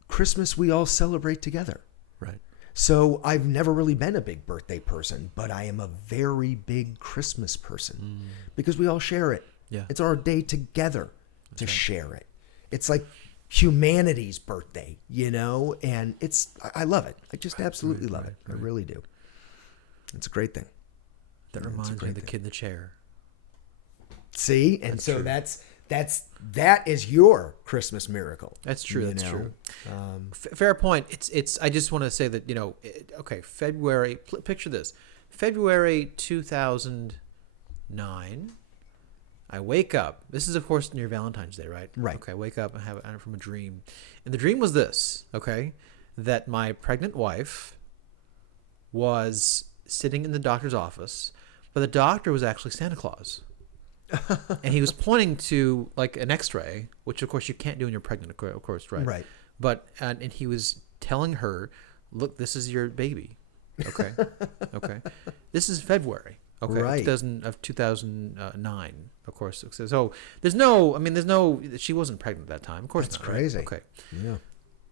Christmas we all celebrate together. Right. So I've never really been a big birthday person, but I am a very big Christmas person because we all share it. Yeah. It's our day together to share it. It's like humanity's birthday, and I love it. I just absolutely love it. I really do. It's a great thing. That reminds me of the kid in the chair. See? And that's so true. That is your Christmas miracle. That's true. That's true. Fair point. It's. I just want to say that February. Picture this: February 2009. I wake up. This is, of course, near Valentine's Day, right? Right. Okay. I wake up and have from a dream, and the dream was this. Okay, that my pregnant wife was sitting in the doctor's office, but the doctor was actually Santa Claus. And he was pointing to like an X-ray, which of course you can't do when you're pregnant, of course, right? Right. But and he was telling her, "Look, this is your baby." Okay, okay. This is February. Okay, right. 2009, of course. So there's no. She wasn't pregnant at that time. Of course, that's not, crazy. Right? Okay. Yeah.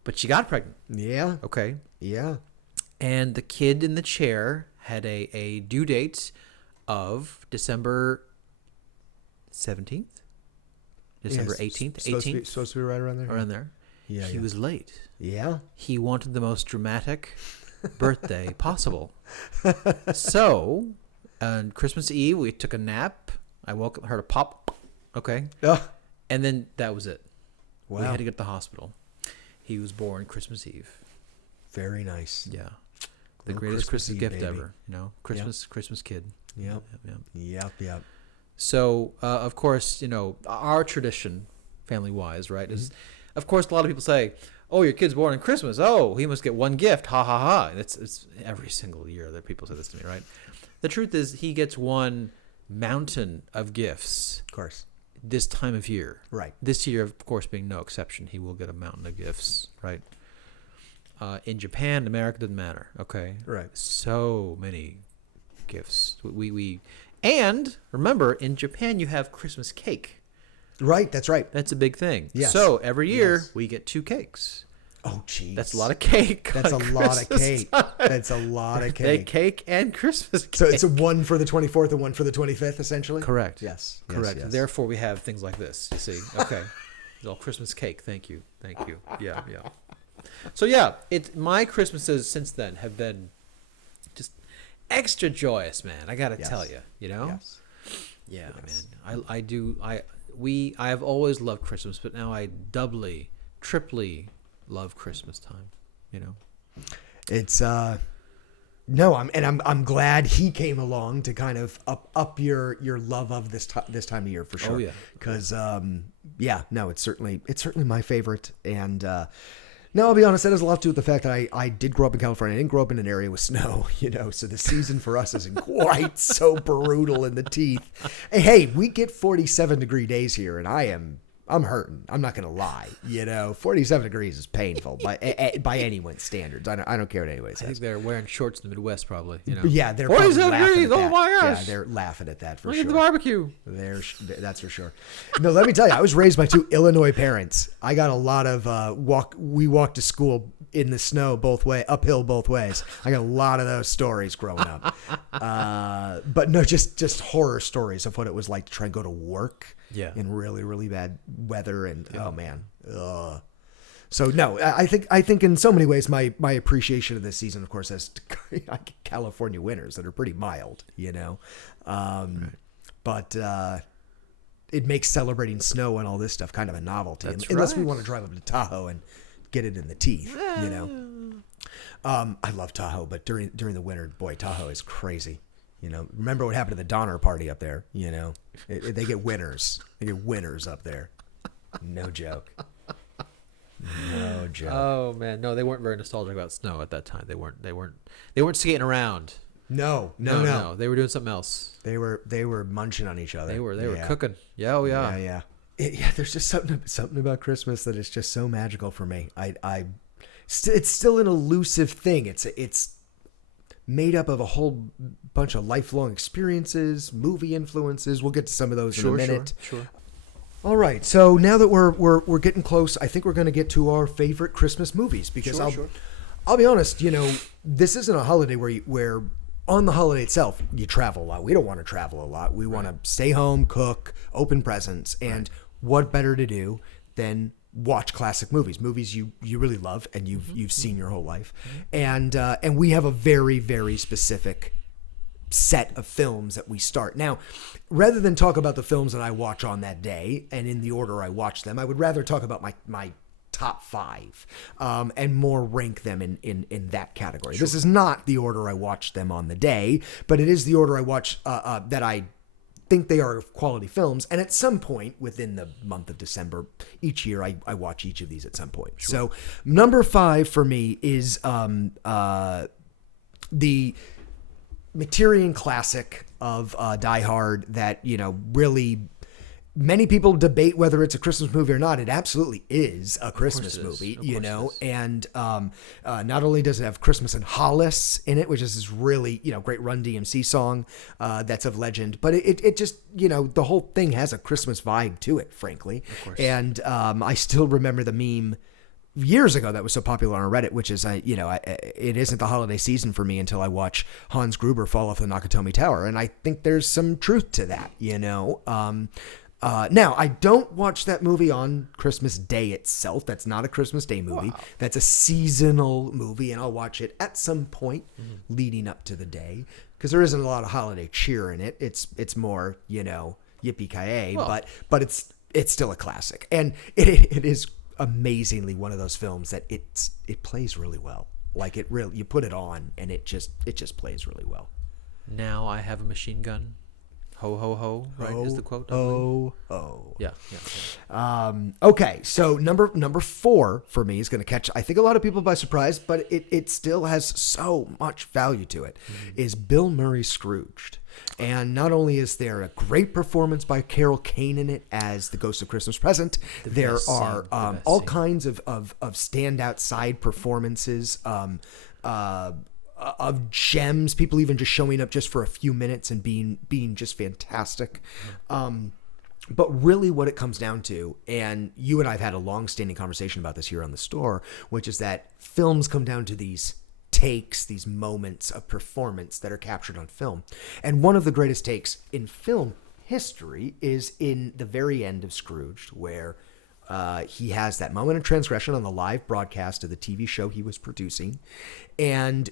But she got pregnant. Yeah. Okay. Yeah. And the kid in the chair had a due date of December 17th, December 18th, supposed to be right around there. around there. Yeah, he was late. Yeah. He wanted the most dramatic birthday possible. So, on Christmas Eve, we took a nap. I woke up, heard a pop. Okay. And then that was it. Wow. We had to get to the hospital. He was born Christmas Eve. Very nice. Yeah. The greatest Christmas Eve, gift baby. ever. Christmas kid. Yep. Yep. So, of course, our tradition, family-wise, right, is, of course, a lot of people say, "Oh, your kid's born on Christmas. Oh, he must get one gift. Ha, ha, ha." It's every single year that people say this to me, right? The truth is, he gets one mountain of gifts. Of course. This time of year. Right. This year, of course, being no exception, he will get a mountain of gifts, right? In Japan, America, doesn't matter, okay? Right. So many gifts. And remember, in Japan, you have Christmas cake. Right, that's right. That's a big thing. Yes. So every year, Yes. we get 2 cakes. Oh, geez. That's a lot of cake. That's a lot of cake. That's a lot of Birthday cake. cake and Christmas cake. So it's a one for the 24th and one for the 25th, essentially? Correct. Yes. Correct. Yes. Therefore, we have things like this. You see? Okay. It's all Christmas cake. Thank you. Yeah. So yeah, my Christmases since then have been just extra joyous, man. I gotta tell you, Yes. Yeah, man. I have always loved Christmas, but now I doubly, triply love Christmas time. It's no, I'm glad he came along to kind of up your love of this time of year for sure. Oh yeah. Because it's certainly my favorite. And no, I'll be honest, that has a lot to do with the fact that I did grow up in California. I didn't grow up in an area with snow, so the season for us isn't quite so brutal in the teeth. Hey, we get 47-degree days here, and I'm hurting. I'm not going to lie. 47 degrees is painful by anyone's standards. I don't care what anybody says. I think they're wearing shorts in the Midwest, probably. Yeah, they're probably 47 laughing degrees. at Oh that. my gosh! Yeah, they're laughing at that for Look sure. at the barbecue. That's for sure. No, let me tell you, I was raised by 2 Illinois parents. I got a lot of we walked to school in the snow uphill both ways. I got a lot of those stories growing up. But no, just horror stories of what it was like to try and go to work. Yeah. In really, really bad weather, and oh man, So no, I think in so many ways my appreciation of this season, of course, has California winters that are pretty mild, right. But it makes celebrating snow and all this stuff kind of a novelty, unless we want to drive up to Tahoe and get it in the teeth, I love Tahoe, but during the winter, boy, Tahoe is crazy. Remember what happened to the Donner Party up there? They get winners. They get winners up there. No joke. No joke. Oh man, no, they weren't very nostalgic about snow at that time. They weren't skating around. No. They were doing something else. They were munching on each other. They were cooking. Yeah, oh yeah. Yeah. There's just something about Christmas that is just so magical for me. It's still an elusive thing. It's made up of a whole bunch of lifelong experiences, movie influences. We'll get to some of those in a minute. Sure. All right, so now that we're getting close, I think we're going to get to our favorite Christmas movies because I'll be honest, this isn't a holiday where on the holiday itself you travel a lot. We don't want to travel a lot. We want to stay home, cook, open presents, and what better to do than watch classic movies you really love and you've seen your whole life, and we have a very, very specific set of films that we start. Now, rather than talk about the films that I watch on that day and in the order I watch them, I would rather talk about my top 5 and more rank them in that category. Sure. This is not the order I watch them on the day, but it is the order I watch that I think they are quality films, and at some point within the month of December each year I watch each of these at some point. Sure. So number 5 for me is the Criterion classic of Die Hard that really many people debate whether it's a Christmas movie or not. It absolutely is a Christmas movie, and not only does it have Christmas in Hollis in it, which is this really great Run DMC song that's of legend, but it just the whole thing has a Christmas vibe to it, frankly. Of course. And I still remember the meme years ago that was so popular on Reddit, which is it isn't the holiday season for me until I watch Hans Gruber fall off the Nakatomi Tower, and I think there's some truth to that. Now, I don't watch that movie on Christmas Day itself. That's not a Christmas Day movie. Wow. That's a seasonal movie, and I'll watch it at some point leading up to the day because there isn't a lot of holiday cheer in it. It's more yippee-ki-yay, but it's still a classic, and it is amazingly one of those films that it plays really well. Like you put it on and it just plays really well. Now I have a machine gun. Ho ho ho, right? Is the quote? Ho ho. Yeah. Okay, so number 4 for me is going to catch I think a lot of people by surprise, but it still has so much value to it. Is Bill Murray's Scrooged. And not only is there a great performance by Carol Kane in it as the Ghost of Christmas Present, there are all kinds of standout side performances of gems, people even just showing up just for a few minutes and being just fantastic. But really what it comes down to, and you and I have had a long-standing conversation about this here on the store, which is that films come down to these takes, these moments of performance that are captured on film. And one of the greatest takes in film history is in the very end of Scrooged, where he has that moment of transgression on the live broadcast of the TV show he was producing. And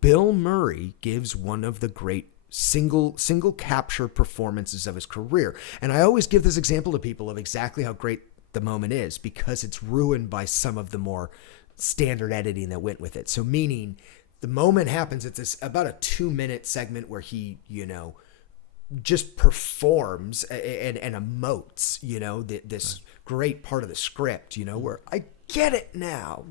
Bill Murray gives one of the great single capture performances of his career. And I always give this example to people of exactly how great the moment is because it's ruined by some of the more standard editing that went with it. So meaning the moment happens, it's this about a 2-minute segment where he, just performs and emotes, this great part of the script, where I get it now,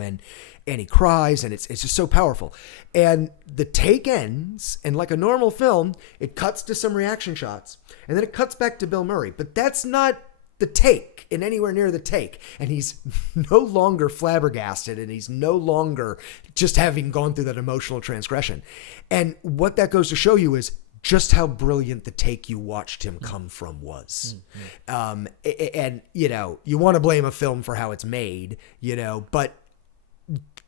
and he cries and it's just so powerful. And the take ends, and like a normal film, it cuts to some reaction shots and then it cuts back to Bill Murray, but that's not the take and anywhere near the take. And he's no longer flabbergasted and he's no longer just having gone through that emotional transgression. And what that goes to show you is just how brilliant the take you watched him come from was. And, you want to blame a film for how it's made, but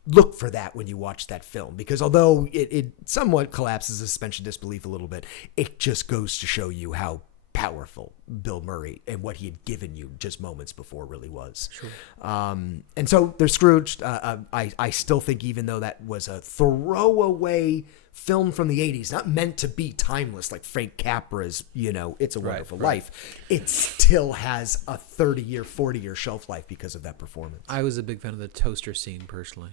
look for that when you watch that film, because although it somewhat collapses the suspension of disbelief a little bit, it just goes to show you how powerful Bill Murray and what he had given you just moments before really was. Sure. And so there's Scrooge. I still think, even though that was a throwaway film from the 80s, not meant to be timeless like Frank Capra's, It's a Wonderful Life, it still has a 30-year, 40-year shelf life because of that performance. I was a big fan of the toaster scene, personally.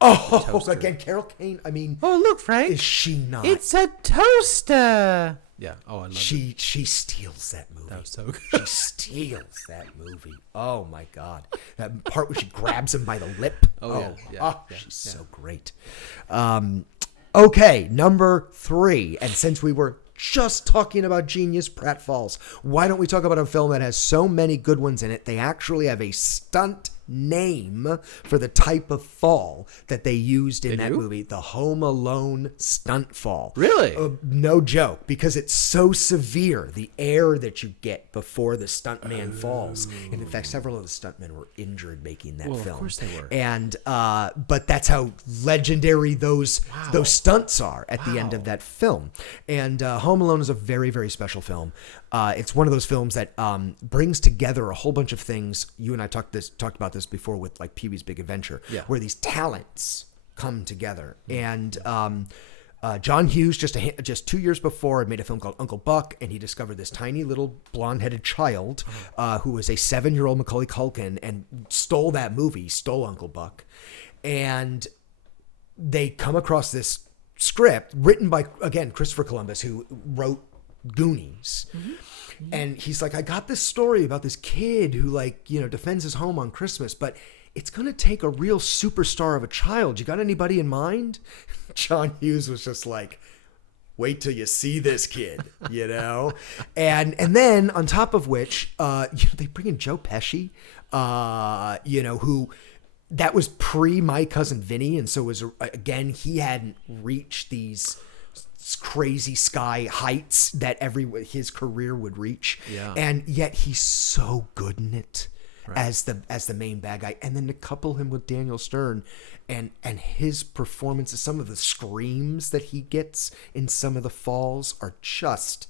Oh, again, Carol Kane. I mean, oh, look, Frank. Is she not? It's a toaster. Yeah. Oh, I love it. She steals that movie. That was so good. She steals that movie. Oh my God, that part where she grabs him by the lip. She's so great. Okay, number 3, and since we were just talking about genius pratfalls, why don't we talk about a film that has so many good ones in it? They actually have a stunt name for the type of fall that they used in that movie, the Home Alone stunt fall. Really? No joke, because it's so severe, the air that you get before the stuntman falls. And in fact, several of the stuntmen were injured making that film. Of course they were. And but that's how legendary those stunts are at the end of that film. And Home Alone is a very, very special film. It's one of those films that brings together a whole bunch of things. You and I talked about this before with like Pee-wee's Big Adventure, where these talents come together. And John Hughes, just 2 years before, had made a film called Uncle Buck, and he discovered this tiny little blonde-headed child who was a 7-year-old Macaulay Culkin, and stole that movie, stole Uncle Buck. And they come across this script written by, again, Christopher Columbus, who wrote Goonies. And he's like, I got this story about this kid who defends his home on Christmas, but it's going to take a real superstar of a child. You got anybody in mind? John Hughes was just like, wait till you see this kid, And then on top of which, they bring in Joe Pesci, who that was pre My Cousin Vinny. And so again, he hadn't reached these crazy sky heights that his career would reach, and yet he's so good in it as the main bad guy. And then to couple him with Daniel Stern and his performances, some of the screams that he gets in some of the falls are just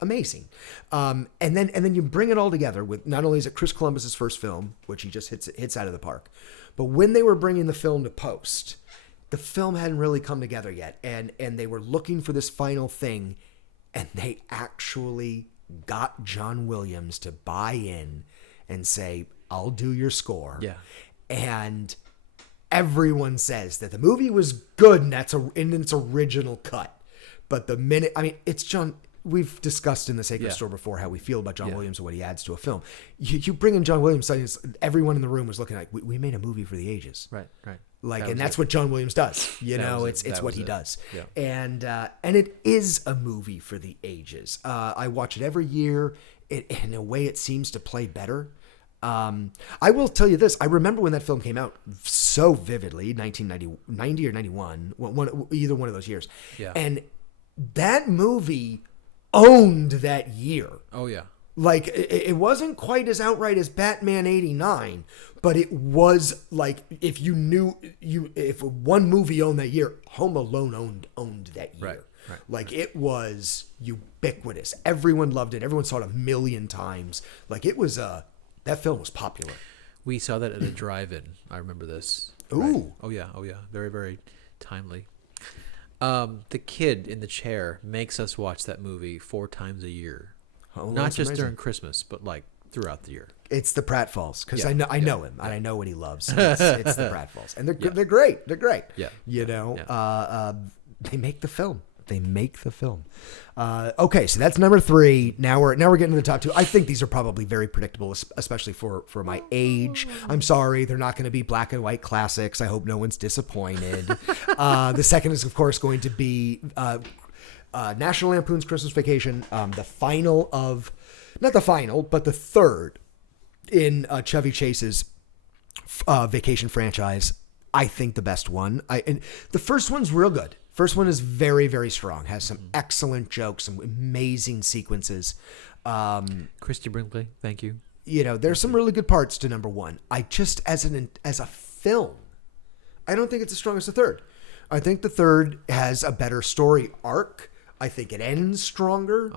amazing. And then you bring it all together with, not only is it Chris Columbus's first film, which he just hits out of the park, but when they were bringing the film to post, the film hadn't really come together yet, and they were looking for this final thing, and they actually got John Williams to buy in and say, I'll do your score. Yeah. And everyone says that the movie was good in its original cut. But the minute, it's John, we've discussed in the Sacred Store before how we feel about John Williams and what he adds to a film. You bring in John Williams, everyone in the room was looking like, we made a movie for the ages. Right. That's what John Williams does. It's what he does. Yeah. And it is a movie for the ages. I watch it every year. In a way, it seems to play better. I will tell you this. I remember when that film came out so vividly, 1990 or 91, either one of those years. Yeah. And that movie owned that year. Oh, yeah. Like, it wasn't quite as outright as Batman 89, but it was like, if one movie owned that year, Home Alone owned that year. Right. It was ubiquitous. Everyone loved it. Everyone saw it 1,000,000 times. It was that film was popular. We saw that at a drive-in. I remember this. Ooh. Right. Oh yeah. Very, very timely. The kid in the chair makes us watch that movie 4 times a year. Oh, not just amazing. During Christmas, but throughout the year. It's the Pratfalls, because I know him, and I know what he loves. It's the Pratfalls, and they're great. They're great. Yeah. They make the film. Okay, so that's number 3. Now we're getting to the top 2. I think these are probably very predictable, especially for my age. I'm sorry, they're not going to be black and white classics. I hope no one's disappointed. The second is, of course, going to be National Lampoon's Christmas Vacation, the third in Chevy Chase's vacation franchise. I think the best one. And the first one's real good. First one is very, very strong. Has some excellent jokes, some amazing sequences. Christy Brinkley, thank you. There's some really good parts to number 1. I just, as a film, I don't think it's as strong as the third. I think the third has a better story arc. I think it ends stronger.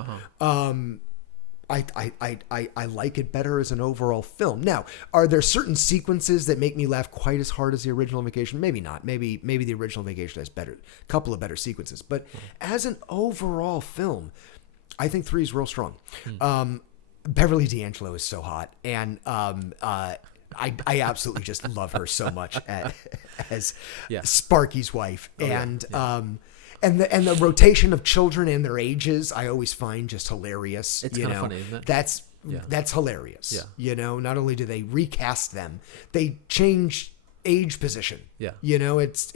I like it better as an overall film. Now, are there certain sequences that make me laugh quite as hard as the original Vacation? Maybe not. Maybe the original Vacation has a couple of better sequences. But as an overall film, I think 3 is real strong. Beverly D'Angelo is so hot, and I absolutely just love her so much as Sparky's wife, and the rotation of children and their ages, I always find just hilarious. It's kind of funny, isn't it? That's hilarious. Yeah. You know, not only do they recast them, they change age position. Yeah. You know, it's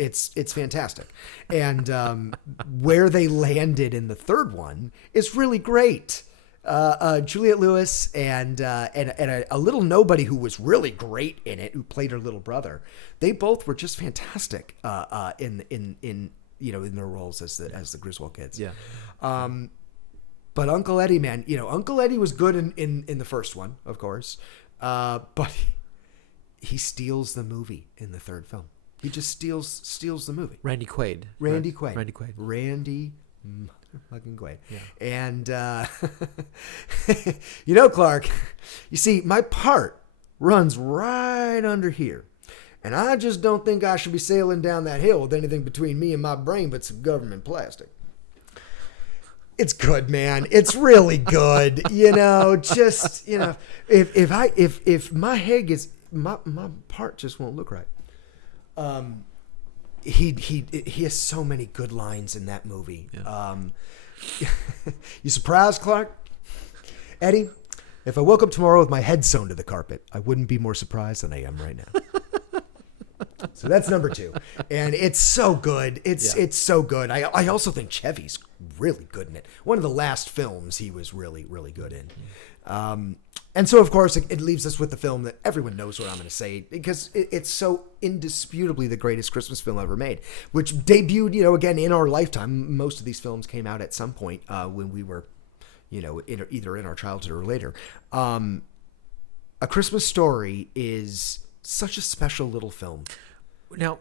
fantastic. And where they landed in the third one is really great. Juliette Lewis and a little nobody who was really great in it, who played her little brother. They both were just fantastic in their roles as the Griswold kids. Yeah. But Uncle Eddie, man, Uncle Eddie was good in the first one, of course. But he steals the movie in the third film. He just steals the movie. Randy Quaid. Randy Quaid. Randy fucking Quaid. Yeah. And Clark, you see, my part runs right under here. And I just don't think I should be sailing down that hill with anything between me and my brain but some government plastic. It's good, man. It's really good. If my head gets my part just won't look right. He has so many good lines in that movie. Yeah. You surprised, Clark? Eddie, if I woke up tomorrow with my head sewn to the carpet, I wouldn't be more surprised than I am right now. So that's number 2. And it's so good. It's so good. I also think Chevy's really good in it. One of the last films he was really, really good in. And so, of course, it leaves us with the film that everyone knows what I'm going to say, because it's so indisputably the greatest Christmas film ever made, which debuted, again, in our lifetime. Most of these films came out at some point when we were, either in our childhood or later. A Christmas Story is such a special little film. Now,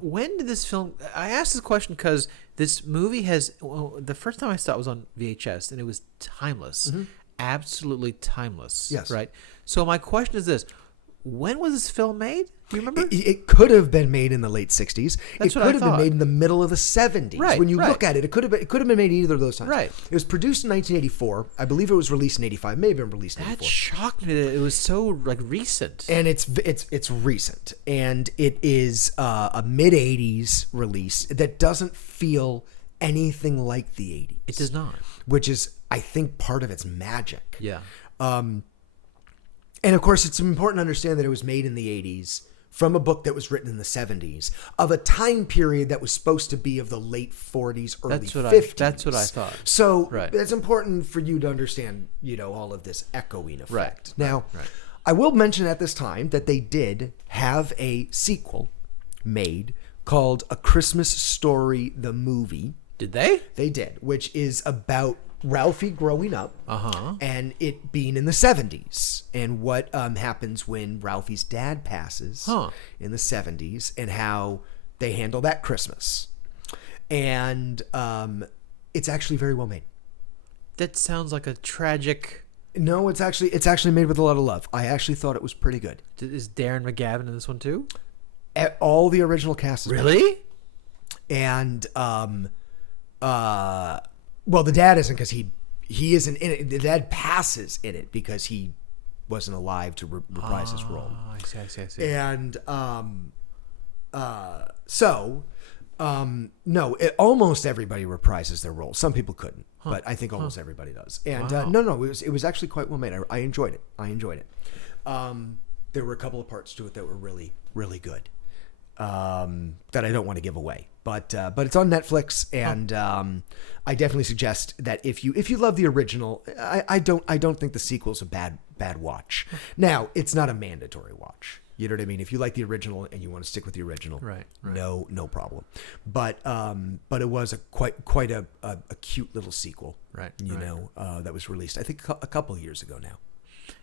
when did this film... I asked this question because this movie has... Well, the first time I saw it was on VHS, and it was timeless. Mm-hmm. Absolutely timeless. Yes. Right? So my question is this. When was this film made? Do you remember? It could have been made in the late 60s. That's it could have been made in the middle of the 70s. Right, when you look at it, it could have been made either of those times. Right. It was produced in 1984. I believe it was released in 85. May have been released in 84. That shocked me that it was so recent. And it's recent. And it is a mid-80s release that doesn't feel anything like the 80s. It does not. Which is, I think, part of its magic. Yeah. And of course, it's important to understand that it was made in the 80s from a book that was written in the 70s of a time period that was supposed to be of the late 40s, early 50s. That's what I thought. So it's important for you to understand, all of this echoing effect. Right. Now, I will mention at this time that they did have a sequel made called A Christmas Story, the movie. Did they? They did, which is about Ralphie growing up and it being in the 70s and what happens when Ralphie's dad passes in the 70s and how they handle that Christmas. And it's actually very well made. That sounds like a tragic... No, it's actually made with a lot of love. I actually thought it was pretty good. Is Darren McGavin in this one too? All the original cast is really? And well, the dad isn't, because he isn't in it. The dad passes in it because he wasn't alive to reprise his role. I see. And no, almost everybody reprises their role. Some people couldn't, but I think almost everybody does. And it was actually quite well made. I enjoyed it. There were a couple of parts to it that were really, really good. That I don't want to give away, but it's on Netflix, and I definitely suggest that if you love the original, I don't think the sequel's a bad watch. Now, it's not a mandatory watch. You know what I mean? If you like the original and you want to stick with the original, right. No problem. But it was quite a cute little sequel, right? That was released, I think, a couple of years ago now.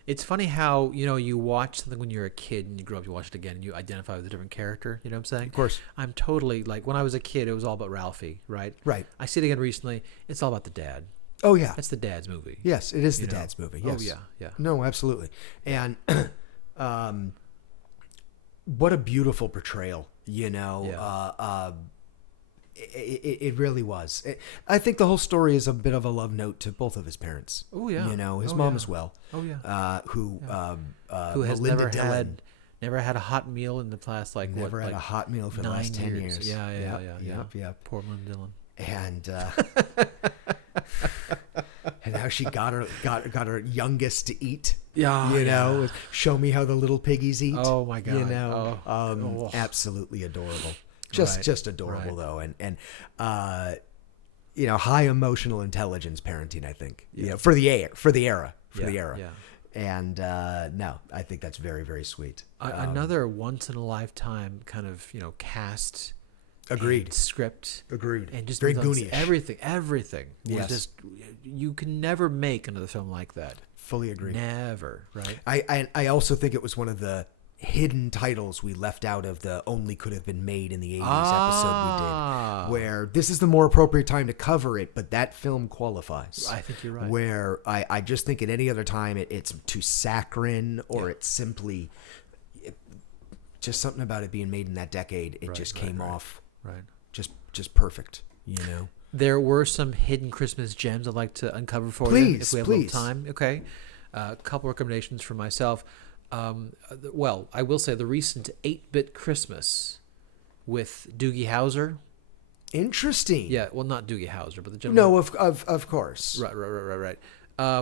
It's funny how, you watch something when you're a kid and you grow up, you watch it again and you identify with a different character. You know what I'm saying? Of course. I'm totally, like, when I was a kid, it was all about Ralphie, right? Right. I see it again recently. It's all about the dad. Oh yeah. That's the dad's movie. Yes, it is the You know? dad's movie. Yes. Oh yeah, yeah. No, absolutely. And what a beautiful portrayal, you know. Yeah. It really was. I think the whole story is a bit of a love note to both of his parents. Oh yeah. You know, his Oh, mom yeah. as well. Oh yeah. Who Who has Melinda never Dillon, never had a hot meal in the past never had like a hot meal for the 9 last 10 years. Yeah. Yep. Poor Melinda Dillon. And and how she got her youngest to eat. Yeah, You know, show me how the little piggies eat. Oh my God. You know, Oh. absolutely adorable. Right, Just adorable right. though, and you know, high emotional intelligence parenting. I think you know for the era. Yeah. And no, I think that's very, very sweet. Another once in a lifetime kind of cast. Agreed. And script. Agreed. And just very was Goonish. Everything was Yes. just, you can never make another film like that. Fully agree. Never, right? I also think it was one of the hidden titles we left out of the Only Could Have Been Made in the 80s episode we did, where this is the more appropriate time to cover it, but that film qualifies. I think you're right. Where I just think at any other time it's too saccharine, or it's simply just something about it being made in that decade. It just came off Right. just perfect, you know. There were some hidden Christmas gems I'd like to uncover for you Please, if we have a little time. Okay. A couple recommendations for myself. Well, I will say the recent 8-Bit Christmas with Doogie Howser. Interesting. Yeah, well, not Doogie Howser, but the gentleman. No, of course. Right.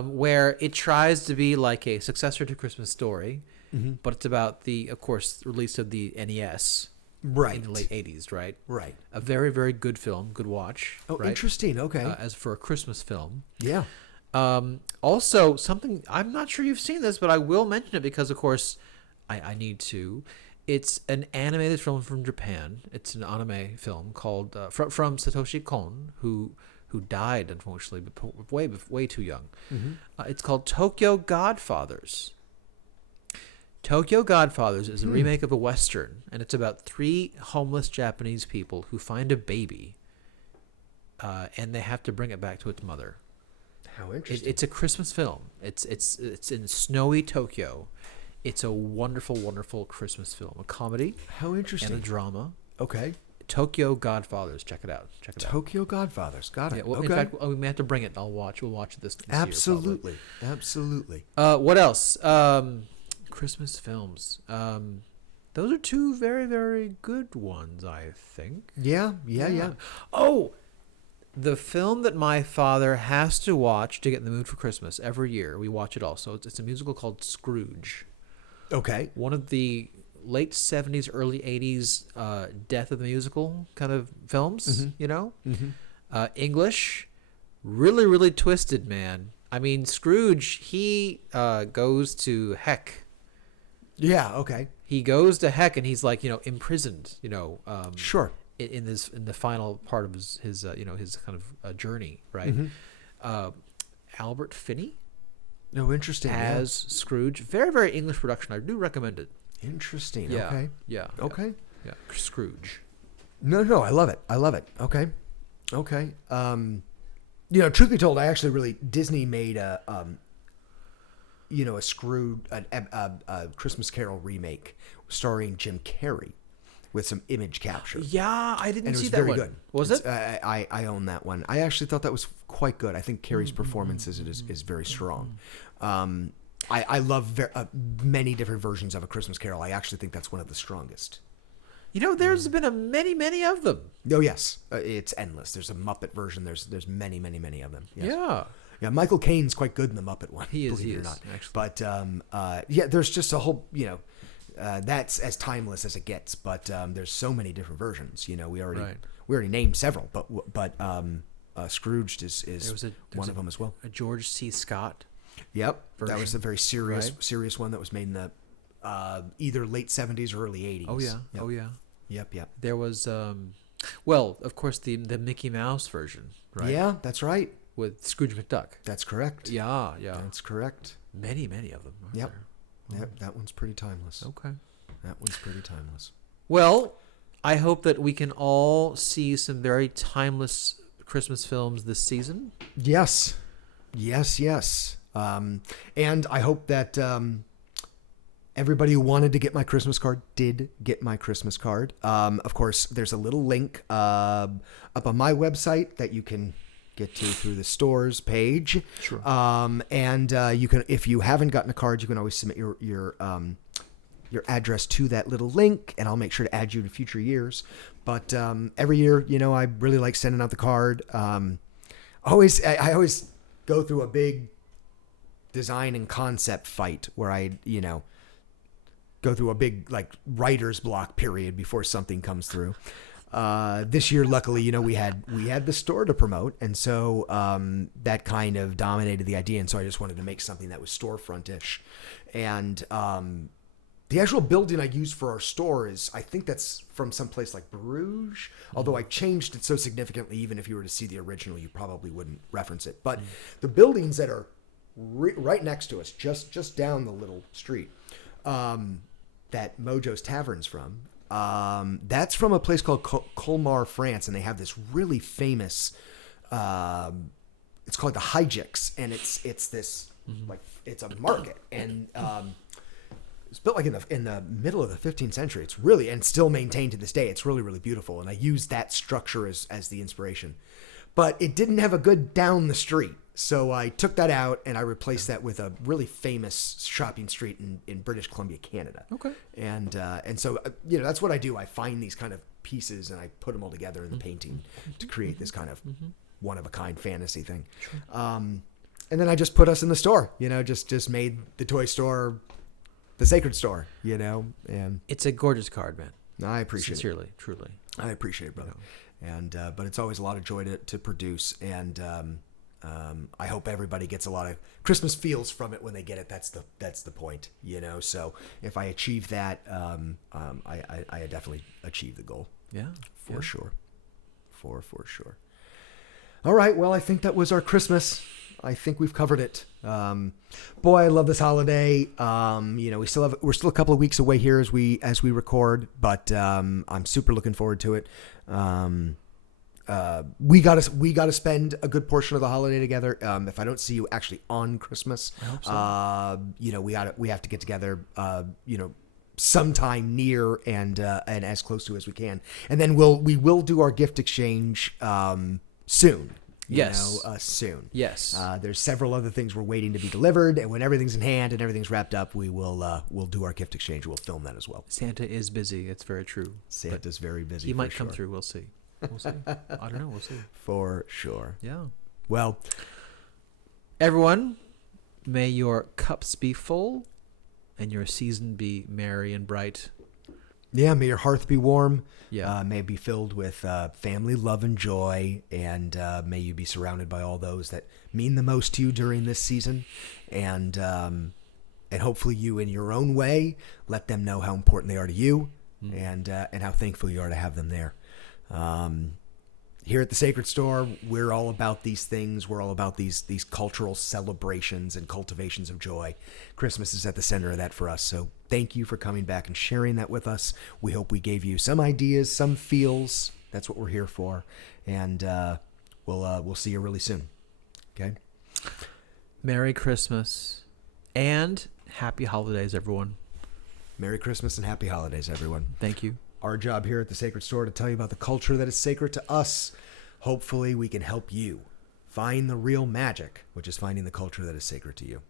Where it tries to be like a successor to Christmas Story, but it's about the, of course, release of the NES. Right. In the late 80s, right? Right. A very, very good film. Good watch. Oh, right? interesting. Okay. As for a Christmas film. Yeah. Also, something, I'm not sure you've seen this, but I will mention it because, of course, I need to. It's an animated film from Japan. It's an anime film called, from Satoshi Kon, who died, unfortunately, but way too young. It's called Tokyo Godfathers. Tokyo Godfathers is a remake of a Western, and it's about 3 homeless Japanese people who find a baby, and they have to bring it back to its mother. How interesting. It's a Christmas film. It's in snowy Tokyo. It's a wonderful, wonderful Christmas film. A comedy. How interesting. And a drama. Okay. Tokyo Godfathers. Check it out. Tokyo Godfathers. Got it. Yeah, well, okay. In fact, we may have to bring it. We'll watch it this year. Absolutely. Absolutely. What else? Christmas films. Those are 2 very, very good ones, I think. Yeah. Oh, the film that my father has to watch to get in the mood for Christmas every year. We watch it also. It's a musical called Scrooge. Okay. One of the late 70s, early 80s death of the musical kind of films, you know? English, really, really twisted, man. I mean, Scrooge, he goes to heck. Yeah. Okay. He goes to heck, and he's like, imprisoned, Sure. in the final part of his his kind of journey, right? Albert Finney No, interesting. as Scrooge. Very, very English production. I do recommend it. Interesting. Yeah. Okay. Yeah. Okay. Yeah. Scrooge. No, I love it. Okay. Truth be told, I actually really Disney made a Scrooge, a Christmas Carol remake starring Jim Carrey with some image capture. Yeah, I didn't And it see was that very one. good. Was it? I own that one. I actually thought that was quite good. I think Carrey's performance is very strong. I love many different versions of A Christmas Carol. I actually think that's one of the strongest. There's been many of them. Oh yes, it's endless. There's a Muppet version. There's many of them. Yes. Yeah. Yeah, Michael Caine's quite good in the Muppet one. He is, believe it or is, not. actually. But there's just a whole, that's as timeless as it gets. But there's so many different versions. We already named several, but Scrooged is one of them as well. A George C. Scott. Yep, version, that was a very serious one that was made in the either late 70s or early 80s. Oh yeah. Yep. Oh yeah. Yep. There was of course the Mickey Mouse version, right? Yeah, that's right. With Scrooge McDuck. That's correct. Yeah. That's correct. Many of them. Yep. Yep, that one's pretty timeless. Okay. That one's pretty timeless. Well, I hope that we can all see some very timeless Christmas films this season. Yes. Yes. And I hope that everybody who wanted to get my Christmas card did get my Christmas card. Of course, there's a little link up on my website that you can get to through the stores page. Sure. And you can, if you haven't gotten a card, you can always submit your address to that little link, and I'll make sure to add you to future years. But every year, I really like sending out the card. I always go through a big design and concept fight where I go through a big writer's block period before something comes through. This year, luckily, we had the store to promote, and so that kind of dominated the idea. And so I just wanted to make something that was storefront-ish. And the actual building I used for our store I think that's from someplace like Bruges, although I changed it so significantly, even if you were to see the original, you probably wouldn't reference it. But the buildings that are right next to us, just down the little street, that Mojo's Tavern's from, that's from a place called Colmar, France, and they have this really famous, it's called the Hijix, and it's this, it's a market, and it's built in the middle of the 15th century. It's really, and still maintained to this day. It's really, really beautiful. And I used that structure as the inspiration, but it didn't have a good down the street. So I took that out and I replaced that with a really famous shopping street in British Columbia, Canada. Okay. And so, that's what I do. I find these kind of pieces and I put them all together in the painting to create this kind of one of a kind fantasy thing. Sure. And then I just put us in the store, just made the toy store the sacred store, and It's a gorgeous card, man. I appreciate Sincerely, truly. I appreciate it, brother. And but it's always a lot of joy to produce, and I hope everybody gets a lot of Christmas feels from it when they get it. That's the point, So if I achieve that, I definitely achieve the goal. Yeah, for sure, for sure. All right, well, I think that was our Christmas. I think we've covered it. Boy, I love this holiday. We're still a couple of weeks away here as we record, but I'm super looking forward to it. We gotta spend a good portion of the holiday together. If I don't see you actually on Christmas, I hope so. We have to get together. Sometime near and as close to as we can, and then we will do our gift exchange soon. Soon. Yes. There's several other things we're waiting to be delivered, and when everything's in hand and everything's wrapped up, we'll do our gift exchange. We'll film that as well. Santa is busy. It's very true. Santa's very busy. He might come through. We'll see. I don't know. We'll see. For sure. Yeah. Well, everyone, may your cups be full and your season be merry and bright. Yeah, may your hearth be warm. Yeah. May it be filled with family, love, and joy. And may you be surrounded by all those that mean the most to you during this season. And hopefully you, in your own way, let them know how important they are to you and how thankful you are to have them there. Here at the Sacred Store, we're all about these things. We're all about these cultural celebrations and cultivations of joy. Christmas is at the center of that for us. So thank you for coming back and sharing that with us. We hope we gave you some ideas, some feels. That's what we're here for. And we'll see you really soon. Okay? Merry Christmas and happy holidays, everyone. Merry Christmas and happy holidays, everyone. Thank you. Our job here at the Sacred Store to tell you about the culture that is sacred to us. Hopefully we can help you find the real magic, which is finding the culture that is sacred to you.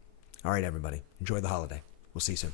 All right, everybody. Enjoy the holiday. We'll see you soon.